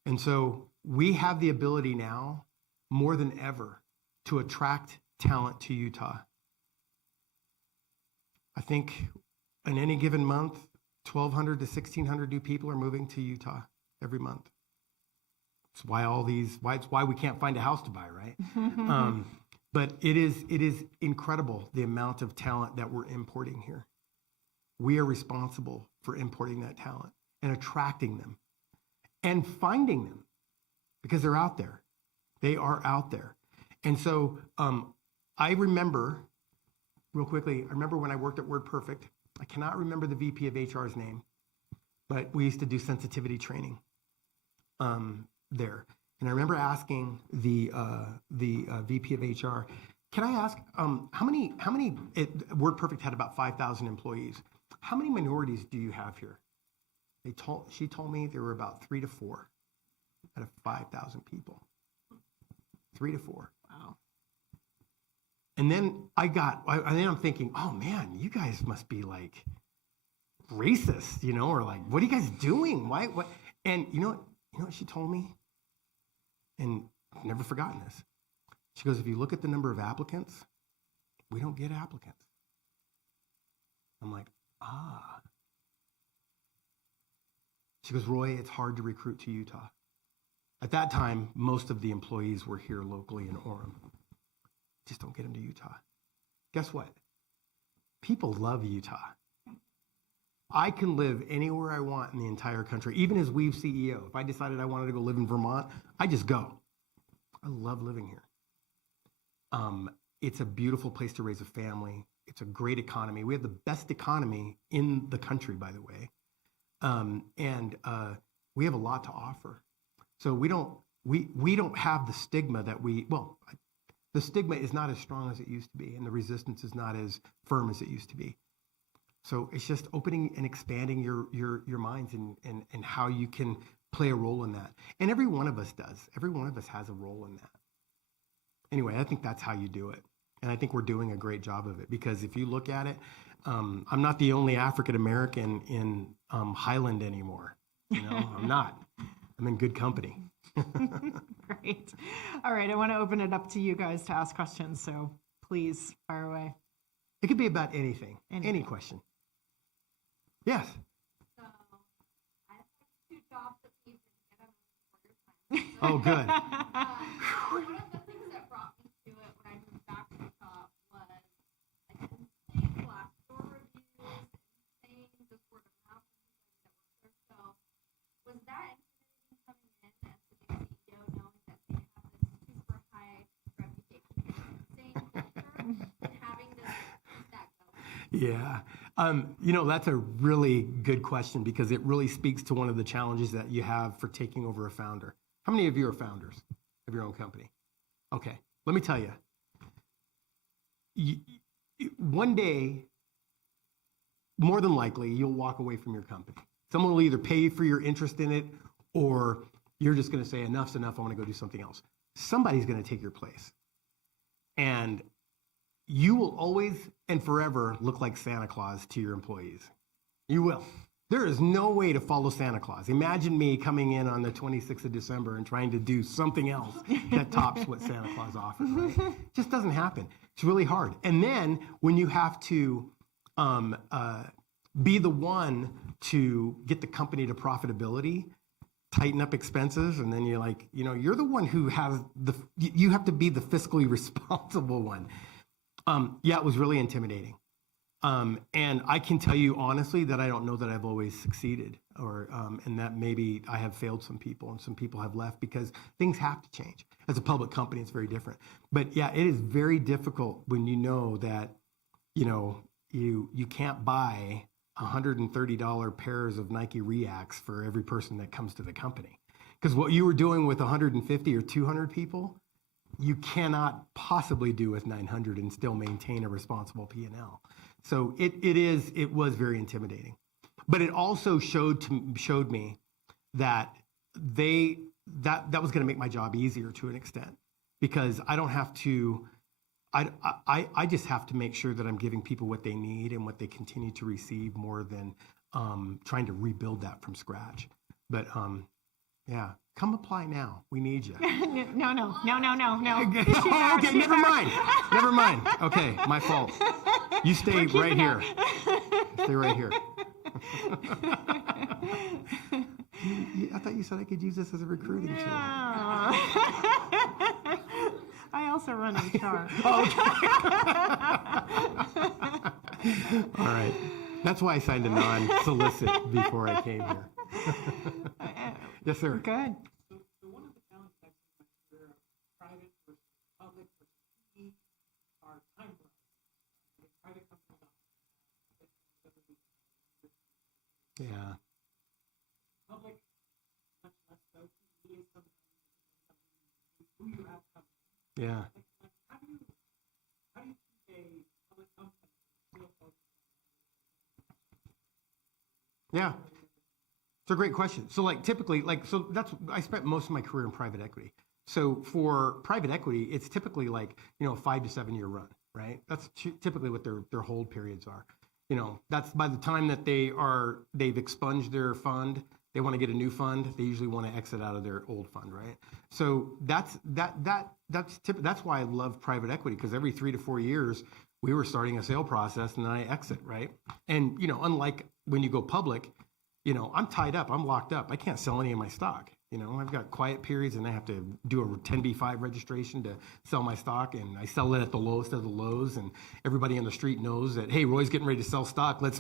And so we have the ability now, more than ever, to attract talent to Utah. I think in any given month, 1,200 to 1,600 new people are moving to Utah every month. It's why we can't find a house to buy, right? But it is incredible the amount of talent that we're importing here. We are responsible for importing that talent and attracting them and finding them because they're out there. They are out there. And so I remember, real quickly, when I worked at WordPerfect. I cannot remember the VP of HR's name, but we used to do sensitivity training there. And I remember asking the VP of HR, can I ask how many WordPerfect had about 5,000 employees. How many minorities do you have here? She told me there were about 3 to 4 out of 5,000 people. 3 to 4. Wow. And then I'm thinking, oh man, you guys must be like racist, or like, what are you guys doing? Why? What? And you know what she told me? And I've never forgotten this. She goes, if you look at the number of applicants, we don't get applicants. I'm like, She goes, Roy, it's hard to recruit to Utah. At that time, most of the employees were here locally in Orem. Just don't get them to Utah. Guess what? People love Utah. I can live anywhere I want in the entire country, even as Weave CEO. If I decided I wanted to go live in Vermont, I just go. I love living here. It's a beautiful place to raise a family. It's a great economy. We have the best economy in the country, by the way. And we have a lot to offer. So we don't have the stigma that the stigma is not as strong as it used to be, and the resistance is not as firm as it used to be. So it's just opening and expanding your minds and how you can play a role in that. And every one of us does. Every one of us has a role in that. Anyway, I think that's how you do it. And I think we're doing a great job of it, because if you look at it, I'm not the only African American in Highland anymore. I'm not. I'm in good company. Great. All right, I want to open it up to you guys to ask questions, so please fire away. It could be about anything. Any question. Yes. So, I have 2 jobs that you can get on your time. Oh, good. One of the things that brought me to it when I moved back to Utah was insane Glassdoor reviews, insane just word of mouth from people that work there. So, was that intimidating coming in as the new CEO, knowing that they have this super high reputation for insane culture and having to keep that going? Yeah. That's a really good question, because it really speaks to one of the challenges that you have for taking over a founder. How many of you are founders of your own company? Okay, let me tell you. One day, more than likely, you'll walk away from your company. Someone will either pay you for your interest in it, or you're just going to say, enough's enough, I want to go do something else. Somebody's going to take your place. And you will always and forever look like Santa Claus to your employees. You will. There is no way to follow Santa Claus. Imagine me coming in on the 26th of December and trying to do something else that tops what Santa Claus offers, right? It just doesn't happen. It's really hard. And then when you have to be the one to get the company to profitability, tighten up expenses, and then you're like, you're the one who has you have to be the fiscally responsible one. Yeah, it was really intimidating. And I can tell you honestly that I don't know that I've always succeeded, or and that maybe I have failed some people and some people have left because things have to change. As a public company, it's very different. But yeah, it is very difficult when you know that, you can't buy $130 pairs of Nike Reacts for every person that comes to the company. Because what you were doing with 150 or 200 people, you cannot possibly do with 900 and still maintain a responsible P&L. So it was very intimidating, but it also showed me that that was going to make my job easier to an extent, because I don't have to. I just have to make sure that I'm giving people what they need and what they continue to receive, more than trying to rebuild that from scratch. But yeah, come apply now. We need you. No. Okay, never mind. Okay, my fault. You stay right here. Stay right here. I thought you said I could use this as a recruiting tool. I also run HR. All right. That's why I signed a non-solicit before I came here. Yes, sir. Good. So one of the challenges I see in my career of private versus public versus PE are time horizons. Private companies Yeah. public, much less so. PE is something who you have coming. Yeah. Like how do you keep a public company still focused Yeah. It's a great question. So typically, I spent most of my career in private equity. So for private equity, it's typically a 5 to 7 year run, right? That's typically what their hold periods are. That's by the time that they've expunged their fund, they want to get a new fund. They usually want to exit out of their old fund, right? So that's why I love private equity, because every 3 to 4 years we were starting a sale process and then I exit, right? And unlike when you go public, I'm tied up, I'm locked up. I can't sell any of my stock. I've got quiet periods and I have to do a 10b5 registration to sell my stock, and I sell it at the lowest of the lows, and everybody on the street knows that, hey, Roy's getting ready to sell stock. Let's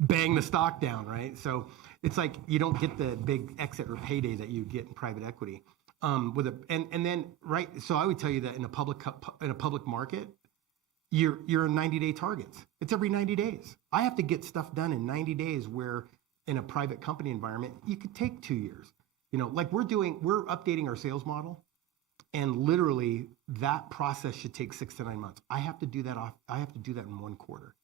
bang the stock down, right? So it's like you don't get the big exit or payday that you get in private equity. And then right, so I would tell you that in a public market, you're in 90-day targets. It's every 90 days. I have to get stuff done in 90 days, where in a private company environment, you could take 2 years. We're updating our sales model, and literally that process should take 6 to 9 months. I have to do that in 1 quarter,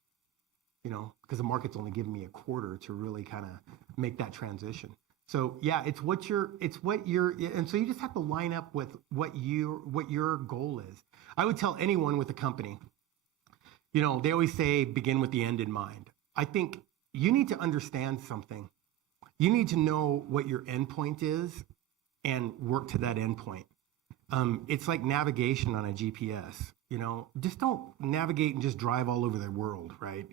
because the market's only giving me a quarter to really kind of make that transition. So yeah, and so you just have to line up with what your goal is. I would tell anyone with a company, they always say begin with the end in mind. I think you need to understand something. You need to know what your endpoint is and work to that endpoint. It's like navigation on a GPS. Just don't navigate and just drive all over the world, right?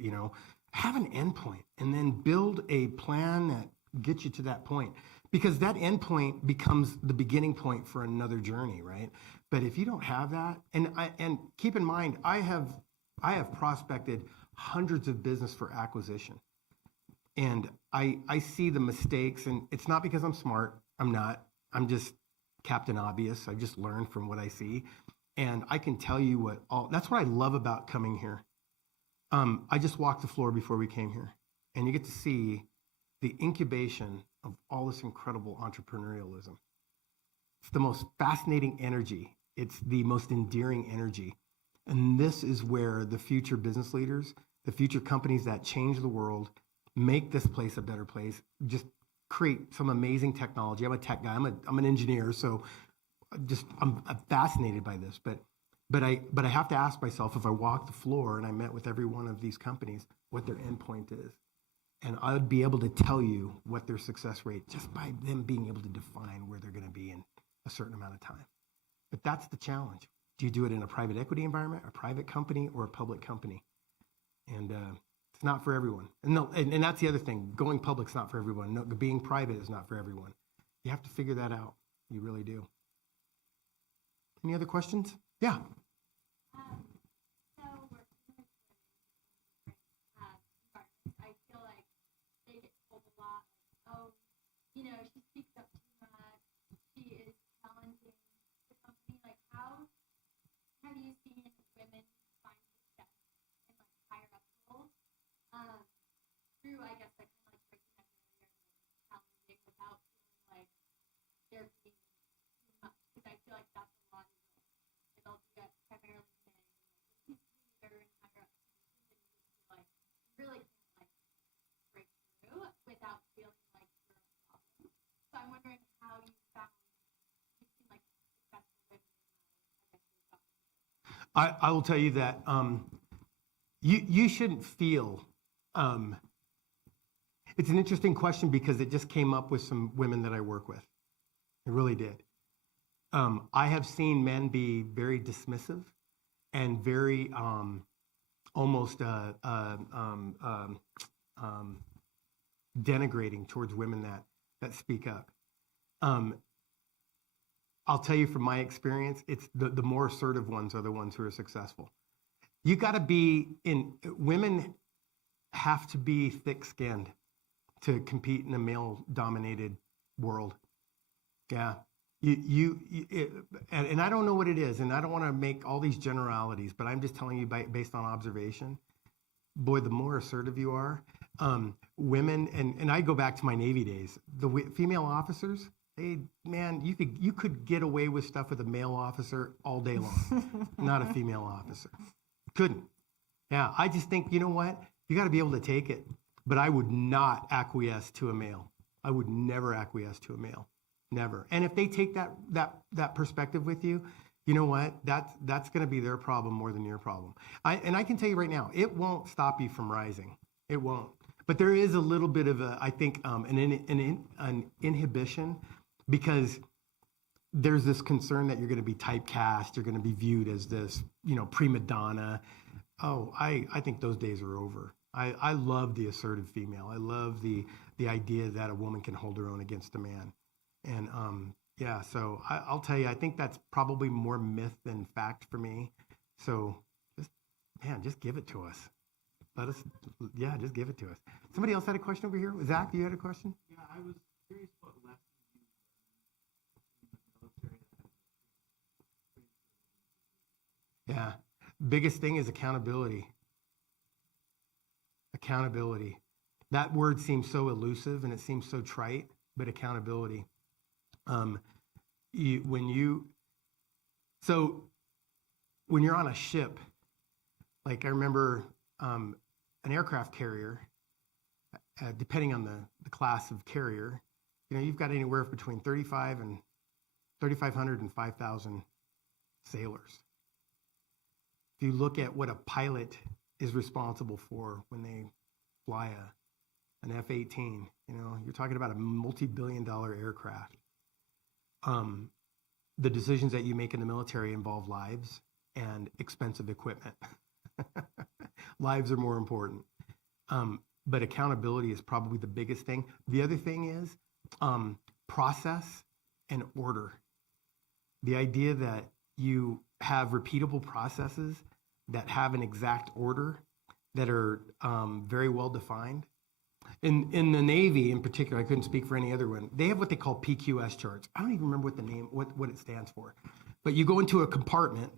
Have an endpoint and then build a plan that gets you to that point, because that endpoint becomes the beginning point for another journey, right? But if you don't have that, and keep in mind, I have prospected hundreds of business for acquisition. And I see the mistakes, and it's not because I'm smart. I'm not. I'm just Captain Obvious. I just learned from what I see. And I can tell you that's what I love about coming here. I just walked the floor before we came here, and you get to see the incubation of all this incredible entrepreneurialism. It's the most fascinating energy. It's the most endearing energy. And this is where the future business leaders, the future companies that change the world, make this place a better place, just create some amazing technology. I'm a tech guy. I'm an engineer, so I'm fascinated by this. But I have to ask myself, if I walked the floor and I met with every one of these companies, what their endpoint is. And I would be able to tell you what their success rate, just by them being able to define where they're going to be in a certain amount of time. But that's the challenge. Do you do it in a private equity environment, a private company, or a public company? And it's not for everyone. And that's the other thing. Going public's not for everyone. No, being private is not for everyone. You have to figure that out. You really do. Any other questions? Yeah. she speaks up too much. She is challenging the company. Like, how have you seen women find success in like higher up roles through, I guess, like kind of like breaking that barrier and challenging without feeling like they're being too much? Because I feel like that's a lot of like I'll do that primarily men. Like, they're in higher up positions, and you just feel like you really can't like break through without feeling like you're a problem. So I'm wondering how you found you've seen like successful women in I guess your job. I will tell you that you shouldn't feel. It's an interesting question because it just came up with some women that I work with. It really did. I have seen men be very dismissive and very almost denigrating towards women that speak up. I'll tell you from my experience, it's the more assertive ones are the ones who are successful. You got to women have to be thick-skinned to compete in a male-dominated world. Yeah. And I don't know what it is, and I don't want to make all these generalities, but I'm just telling you based on observation. Boy, the more assertive you are, women, and I go back to my Navy days, the female officers, you could get away with stuff with a male officer all day long, not a female officer. Couldn't. Yeah, I just think, you know what? You got to be able to take it. But I would not acquiesce to a male. I would never acquiesce to a male. Never. And if they take that perspective with you, you know what? That's going to be their problem more than your problem. I can tell you right now, it won't stop you from rising. It won't. But there is a little bit of I think, an inhibition, because there's this concern that you're going to be typecast, you're going to be viewed as this, prima donna. Oh, I think those days are over. I love the assertive female. I love the idea that a woman can hold her own against a man. And so I'll tell you, I think that's probably more myth than fact for me. So just give it to us. Just give it to us. Somebody else had a question over here? Zach, you had a question? Yeah, I was curious what lessons you learned in the military. Yeah. Biggest thing is accountability. Accountability. That word seems so elusive and it seems so trite, but accountability. When you're on a ship, like I remember an aircraft carrier, depending on the class of carrier, you've got anywhere between 3,500 and 5,000 sailors. If you look at what a pilot is responsible for when they fly an F-18, you're talking about a multi-billion-dollar aircraft. The decisions that you make in the military involve lives and expensive equipment. Lives are more important. But accountability is probably the biggest thing. The other thing is process and order. The idea that you have repeatable processes that have an exact order, that are very well defined. In the Navy in particular, I couldn't speak for any other one, they have what they call PQS charts. I don't even remember what it stands for. But you go into a compartment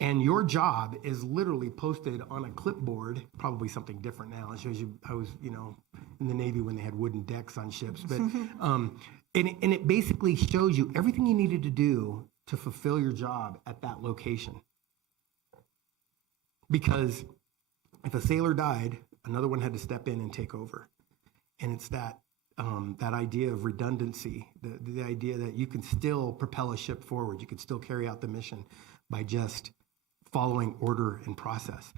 and your job is literally posted on a clipboard, probably something different now. It shows you, I was, in the Navy when they had wooden decks on ships. But and it basically shows you everything you needed to do to fulfill your job at that location. Because if a sailor died, another one had to step in and take over. And it's that idea of redundancy, the idea that you can still propel a ship forward, you can still carry out the mission by just following order and process.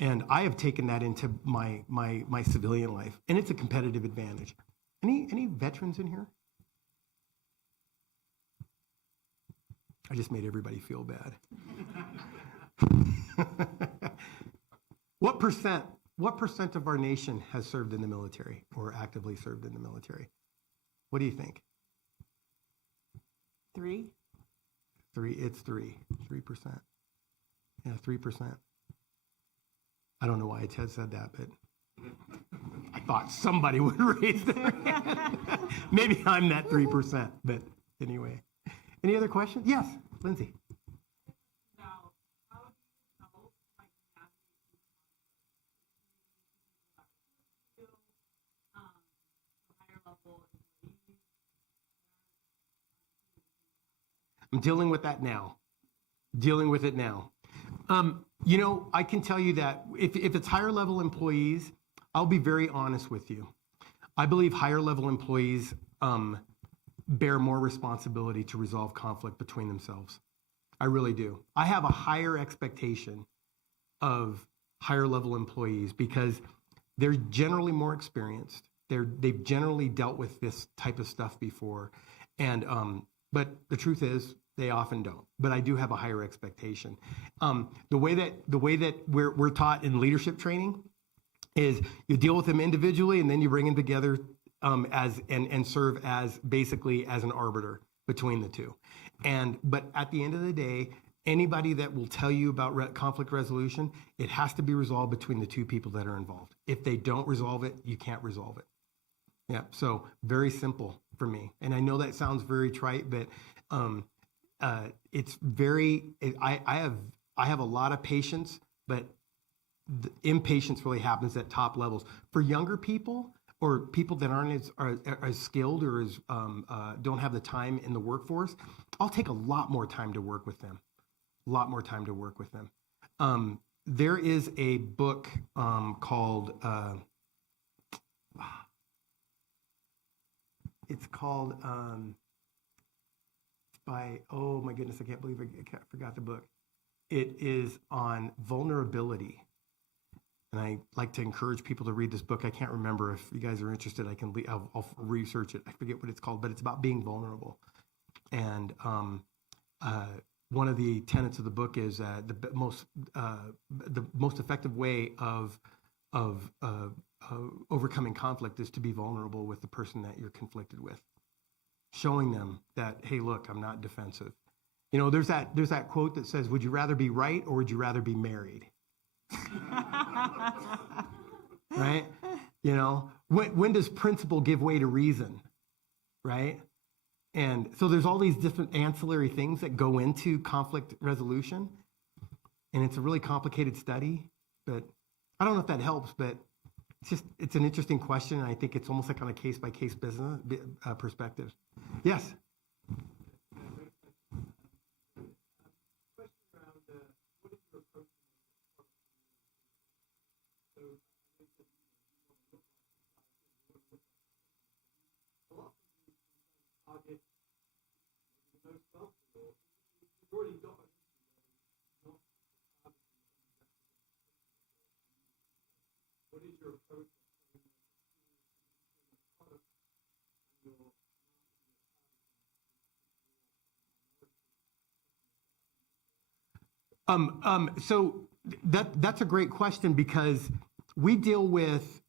And I have taken that into my civilian life, and it's a competitive advantage. Any veterans in here? I just made everybody feel bad. What percent of our nation has served in the military or actively served in the military? What do you think? 3? 3%. Yeah, 3%. I don't know why Ted said that, but thought somebody would raise their hand. Maybe I'm that 3%, but anyway. Any other questions? Yes, Lindsay. Now, how do you help like navigate these higher level employees? I'm dealing with that now. Dealing with it now. You know, I can tell you that if it's higher level employees, I'll be very honest with you. I believe higher level employees bear more responsibility to resolve conflict between themselves. I really do. I have a higher expectation of higher level employees because they're generally more experienced. They've generally dealt with this type of stuff before. And but the truth is, they often don't. But I do have a higher expectation. The way that we're taught in leadership training is you deal with them individually and then you bring them together and serve as basically as an arbiter between the two. But at the end of the day, anybody that will tell you about conflict resolution, it has to be resolved between the two people that are involved. If they don't resolve it, you can't resolve it. Yeah, so very simple for me. And I know that sounds very trite, but it's very. I have a lot of patience, but the impatience really happens at top levels. For younger people or people that aren't as skilled or as don't have the time in the workforce, I'll take a lot more time to work with them. A lot more time to work with them. There is a book called. It's called. By, oh my goodness, I can't believe I forgot the book. It is on vulnerability. And I like to encourage people to read this book. I can't remember. If you guys are interested, I'll research it. I forget what it's called, but it's about being vulnerable. And one of the tenets of the book is the most effective way of overcoming conflict is to be vulnerable with the person that you're conflicted with. Showing them that, hey, look, I'm not defensive. You know, there's that quote that says, would you rather be right or would you rather be married? Right? You know, when does principle give way to reason? Right? And so there's all these different ancillary things that go into conflict resolution. And it's a really complicated study, but I don't know if that helps, but it's an interesting question, and I think it's almost like on a case-by-case business perspective. Yes? Question around what is your approach to so I know you said you want to look like a lot of these target the most wealthy, you've already got a not what is your approach to product and your So that's a great question because we deal with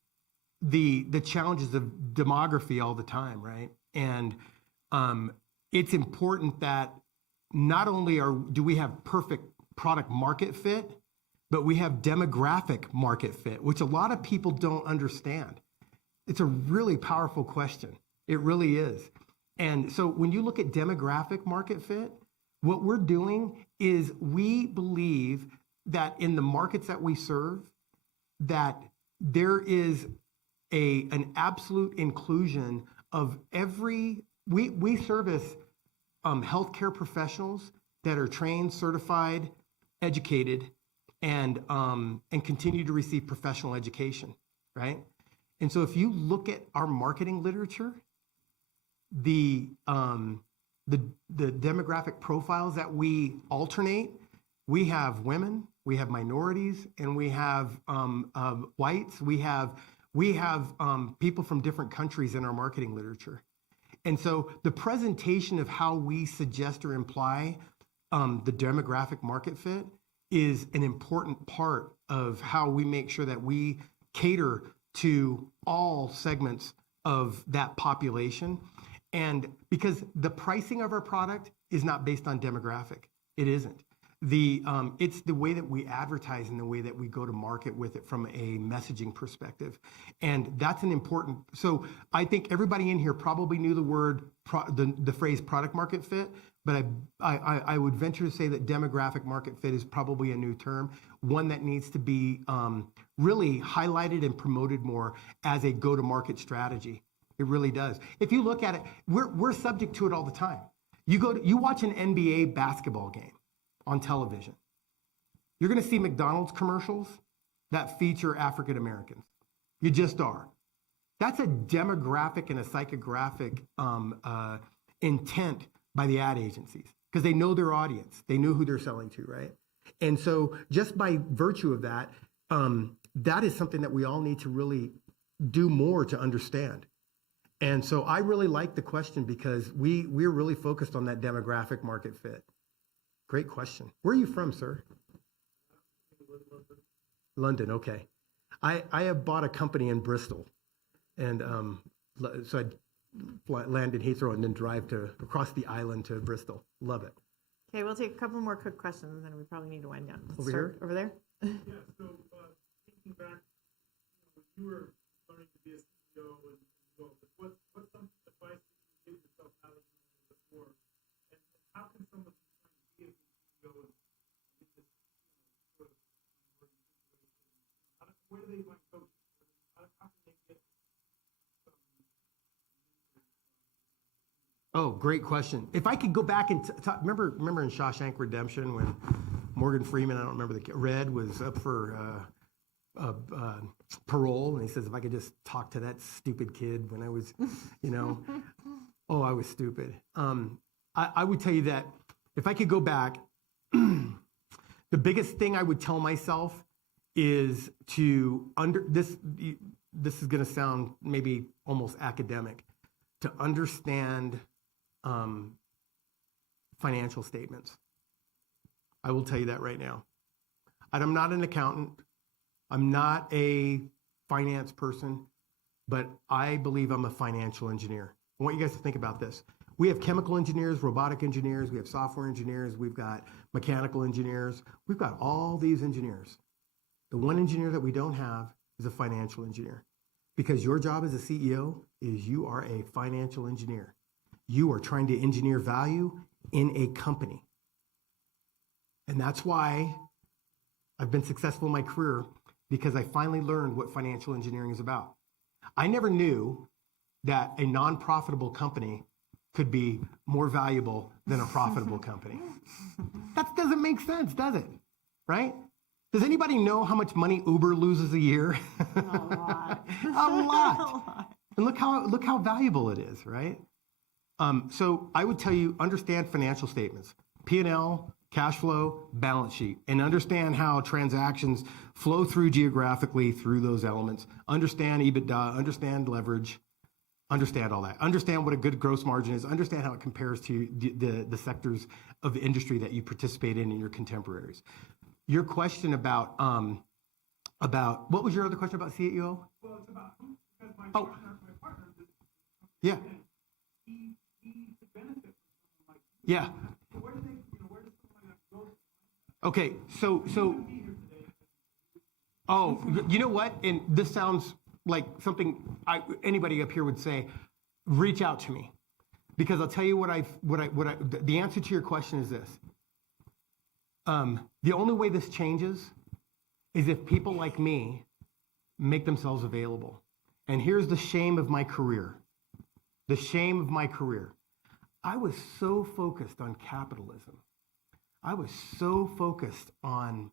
the challenges of demography all the time, right? And it's important that not only do we have perfect product market fit, but we have demographic market fit, which a lot of people don't understand. It's a really powerful question. It really is. And so when you look at demographic market fit, what we're doing is we believe that in the markets that we serve, that there is an absolute inclusion of we service healthcare professionals that are trained, certified, educated, and continue to receive professional education, right? And so if you look at our marketing literature, the demographic profiles that we alternate, we have women, we have minorities, and we have whites. We have people from different countries in our marketing literature. And so the presentation of how we suggest or imply the demographic market fit is an important part of how we make sure that we cater to all segments of that population. And because the pricing of our product is not based on demographic, it isn't. It's the way that we advertise and the way that we go to market with it from a messaging perspective. And that's an important, so I think everybody in here probably knew the phrase product market fit, but I would venture to say that demographic market fit is probably a new term, one that needs to be really highlighted and promoted more as a go-to-market strategy. It really does. If you look at it, we're subject to it all the time. You watch an NBA basketball game on television. You're going to see McDonald's commercials that feature African Americans. You just are. That's a demographic and a psychographic intent by the ad agencies because they know their audience. They know who they're selling to, right? And so just by virtue of that, that is something that we all need to really do more to understand. And so I really like the question because we're really focused on that demographic market fit. Great question. Where are you from, sir? London, okay. I have bought a company in Bristol. And so I'd land in Heathrow and then drive across the island to Bristol. Love it. Okay, we'll take a couple more quick questions and then we probably need to wind down. Over here? Over there? Yeah, so thinking back, when you were learning to be a CEO and what's some advice that you gave yourself now that you were before? And how can someone who's trying to be a CEO and get this sort of emerging situation, where do they find coaches? How can they get some? Oh, great question. If I could go back and talk, remember in Shawshank Redemption when Morgan Freeman, I don't remember Red was up for parole, and he says, if I could just talk to that stupid kid when I was, oh, I was stupid. I would tell you that if I could go back, the biggest thing I would tell myself is to this is going to sound maybe almost academic, to understand financial statements. I will tell you that right now. I'm not an accountant. I'm not a finance person, but I believe I'm a financial engineer. I want you guys to think about this. We have chemical engineers, robotic engineers, we have software engineers, we've got mechanical engineers, we've got all these engineers. The one engineer that we don't have is a financial engineer, because your job as a CEO is you are a financial engineer. You are trying to engineer value in a company. And that's why I've been successful in my career, because I finally learned what financial engineering is about. I never knew that a non-profitable company could be more valuable than a profitable company. That doesn't make sense, does it? Right? Does anybody know how much money Uber loses a year? A lot. A lot. And look how valuable it is, right? So I would tell you, understand financial statements, P&L, cash flow, balance sheet, and understand how transactions flow through geographically through those elements. Understand EBITDA, understand leverage, understand all that. Understand what a good gross margin is. Understand how it compares to the sectors of the industry that you participate in and your contemporaries. Your question about what was your other question about CEO? Well, it's about because my Oh. partner, Yeah. he could benefit from someone like you. Yeah. So where does someone like that go? Okay. So. Be here today. Oh, you know what? And this sounds like something anybody up here would say. Reach out to me, because I'll tell you the answer to your question is this. The only way this changes is if people like me make themselves available. And here's the shame of my career. The shame of my career. I was so focused on capitalism. I was so focused on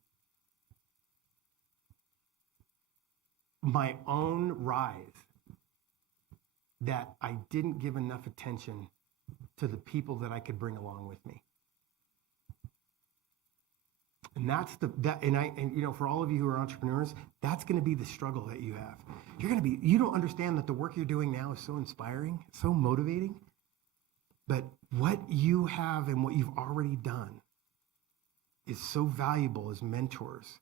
my own rise that I didn't give enough attention to the people that I could bring along with me. And for all of you who are entrepreneurs, that's going to be the struggle that you have. You don't understand that the work you're doing now is so inspiring, so motivating, but what you have and what you've already done is so valuable as mentors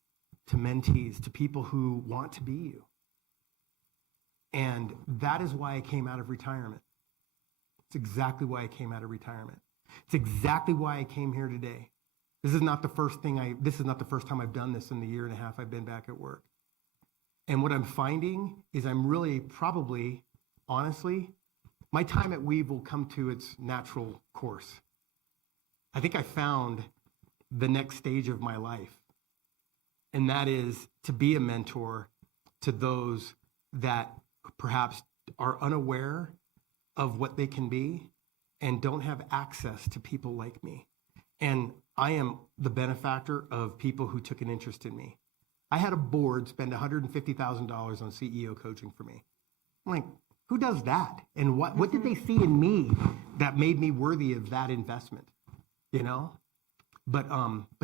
to mentees, to people who want to be you. And that is why I came out of retirement. It's exactly why I came out of retirement. It's exactly why I came here today. This is not the first time I've done this in the year and a half I've been back at work. And what I'm finding is I'm really probably, honestly, my time at Weave will come to its natural course. I think I found the next stage of my life, and that is to be a mentor to those that perhaps are unaware of what they can be and don't have access to people like me. And I am the benefactor of people who took an interest in me. I had a board spend $150,000 on CEO coaching for me. I'm like, who does that? And what did they see in me that made me worthy of that investment? You know? But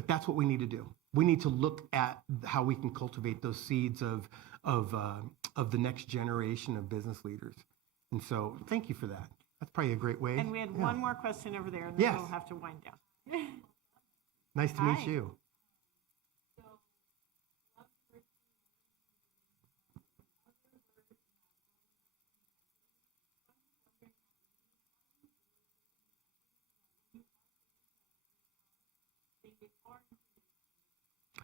that's what we need to do. We need to look at how we can cultivate those seeds of the next generation of business leaders. And so thank you for that. That's probably a great way. And we had one more question over there, and then we'll have to wind down. Nice to meet you.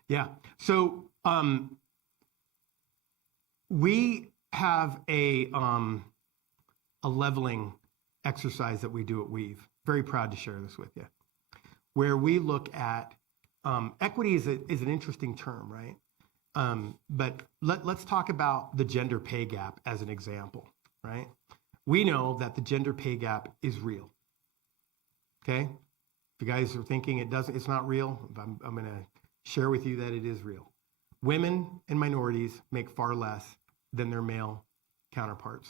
Yeah. So we have a leveling exercise that we do at Weave. Very proud to share this with you, where we look at equity is an interesting term, right? But let's talk about the gender pay gap as an example, right? We know that the gender pay gap is real. Okay? If you guys are thinking it's not real, I'm going to share with you that it is real. Women and minorities make far less than their male counterparts.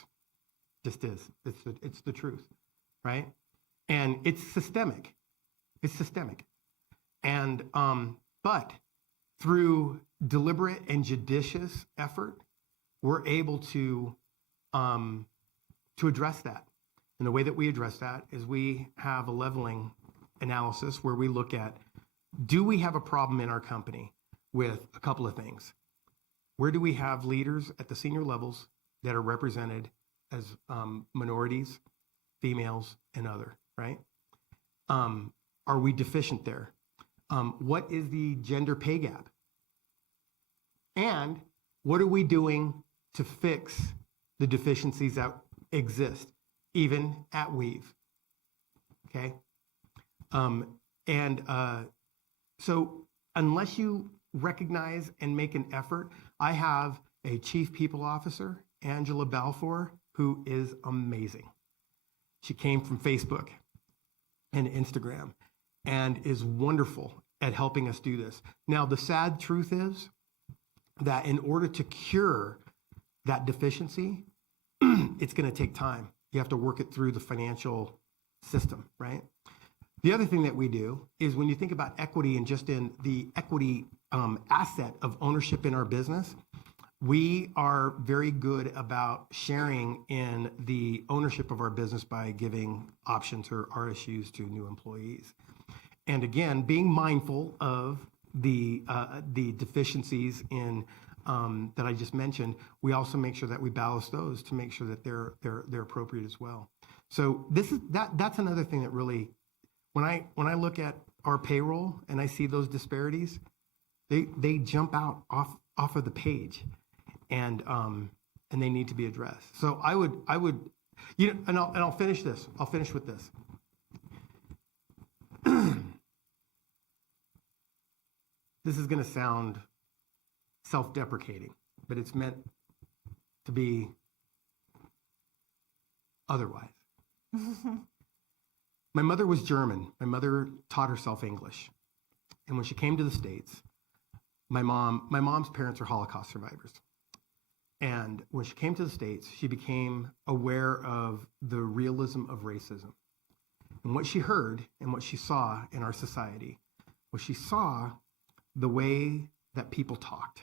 Just is. It's the truth, right? And it's systemic. It's systemic. And but through deliberate and judicious effort, we're able to address that. And the way that we address that is we have a leveling analysis where we look at, do we have a problem in our company with a couple of things? Where do we have leaders at the senior levels that are represented as minorities, females, and other, right? Are we deficient there? What is the gender pay gap? And what are we doing to fix the deficiencies that exist, even at Weave? Okay? So unless you recognize and make an effort, I have a chief people officer, Angela Balfour, who is amazing. She came from Facebook and Instagram and is wonderful at helping us do this. Now, the sad truth is that in order to cure that deficiency, it's going to take time. You have to work it through the financial system, right? The other thing that we do is when you think about equity and just in the equity asset of ownership in our business, we are very good about sharing in the ownership of our business by giving options or RSUs to new employees. And again, being mindful of the deficiencies in that I just mentioned, we also make sure that we balance those to make sure that they're appropriate as well. So that's another thing that really, when I look at our payroll and I see those disparities, they jump out off of the page, and they need to be addressed. So I would and I'll finish this. I'll finish with this. This is going to sound self-deprecating, but it's meant to be otherwise. My mother was German. My mother taught herself English. And when she came to the States, my mom's parents are Holocaust survivors. And when she came to the States, she became aware of the realism of racism. And what she heard and what she saw in our society was she saw the way that people talked.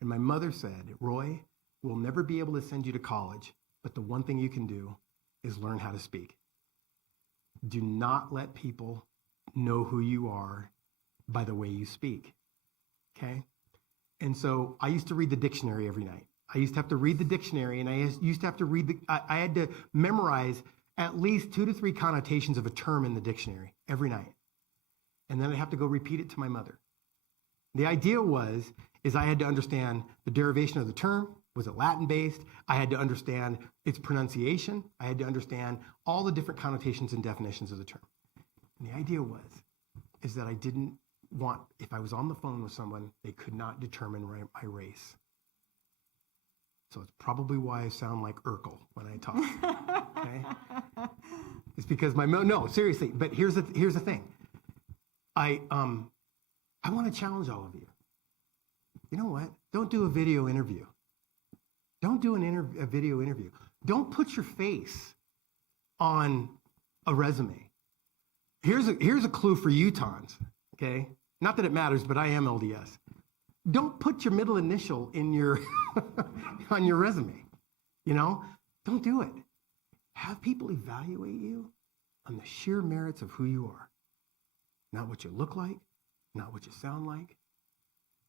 And my mother said, Roy, we'll never be able to send you to college, but the one thing you can do is learn how to speak. Do not let people know who you are by the way you speak, okay? And so I used to read the dictionary every night. I used to have to read the dictionary, and I used to have to read I had to memorize at least 2 to 3 connotations of a term in the dictionary every night. and then I'd have to go repeat it to my mother. The idea is I had to understand the derivation of the term. Was it Latin-based? I had to understand its pronunciation. I had to understand all the different connotations and definitions of the term. And the idea is that I didn't want, if I was on the phone with someone, they could not determine my race. So it's probably why I sound like Urkel when I talk. Okay? It's because no, seriously. But here's the thing. I want to challenge all of you. You know what? Don't do a video interview. Don't do a video interview. Don't put your face on a resume. Here's a clue for Utahns. Okay? Not that it matters, but I am LDS. Don't put your middle initial in your on your resume. You know, don't do it. Have people evaluate you on the sheer merits of who you are. Not what you look like, not what you sound like,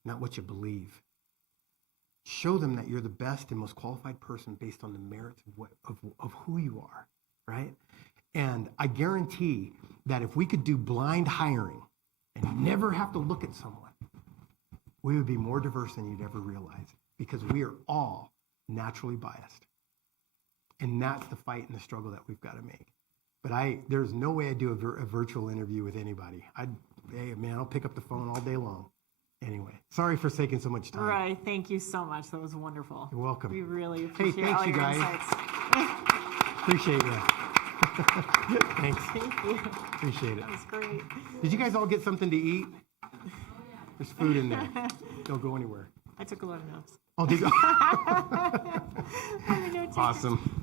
not what you believe. Show them that you're the best and most qualified person based on the merits of who you are, right? And I guarantee that if we could do blind hiring and never have to look at someone, we would be more diverse than you'd ever realize, because we are all naturally biased. And that's the fight and the struggle that we've got to make. But there's no way I'd do a virtual interview with anybody. Hey, man, I'll pick up the phone all day long. Anyway, sorry for taking so much time. All right, thank you so much. That was wonderful. You're welcome. We really appreciate thanks, all you your guys. insights. Appreciate you. Thanks. Thank you. Appreciate it. That was great. Did you guys all get something to eat? There's food in there. Don't go anywhere. I took a lot of notes. Oh, did you? I have no notes. Awesome.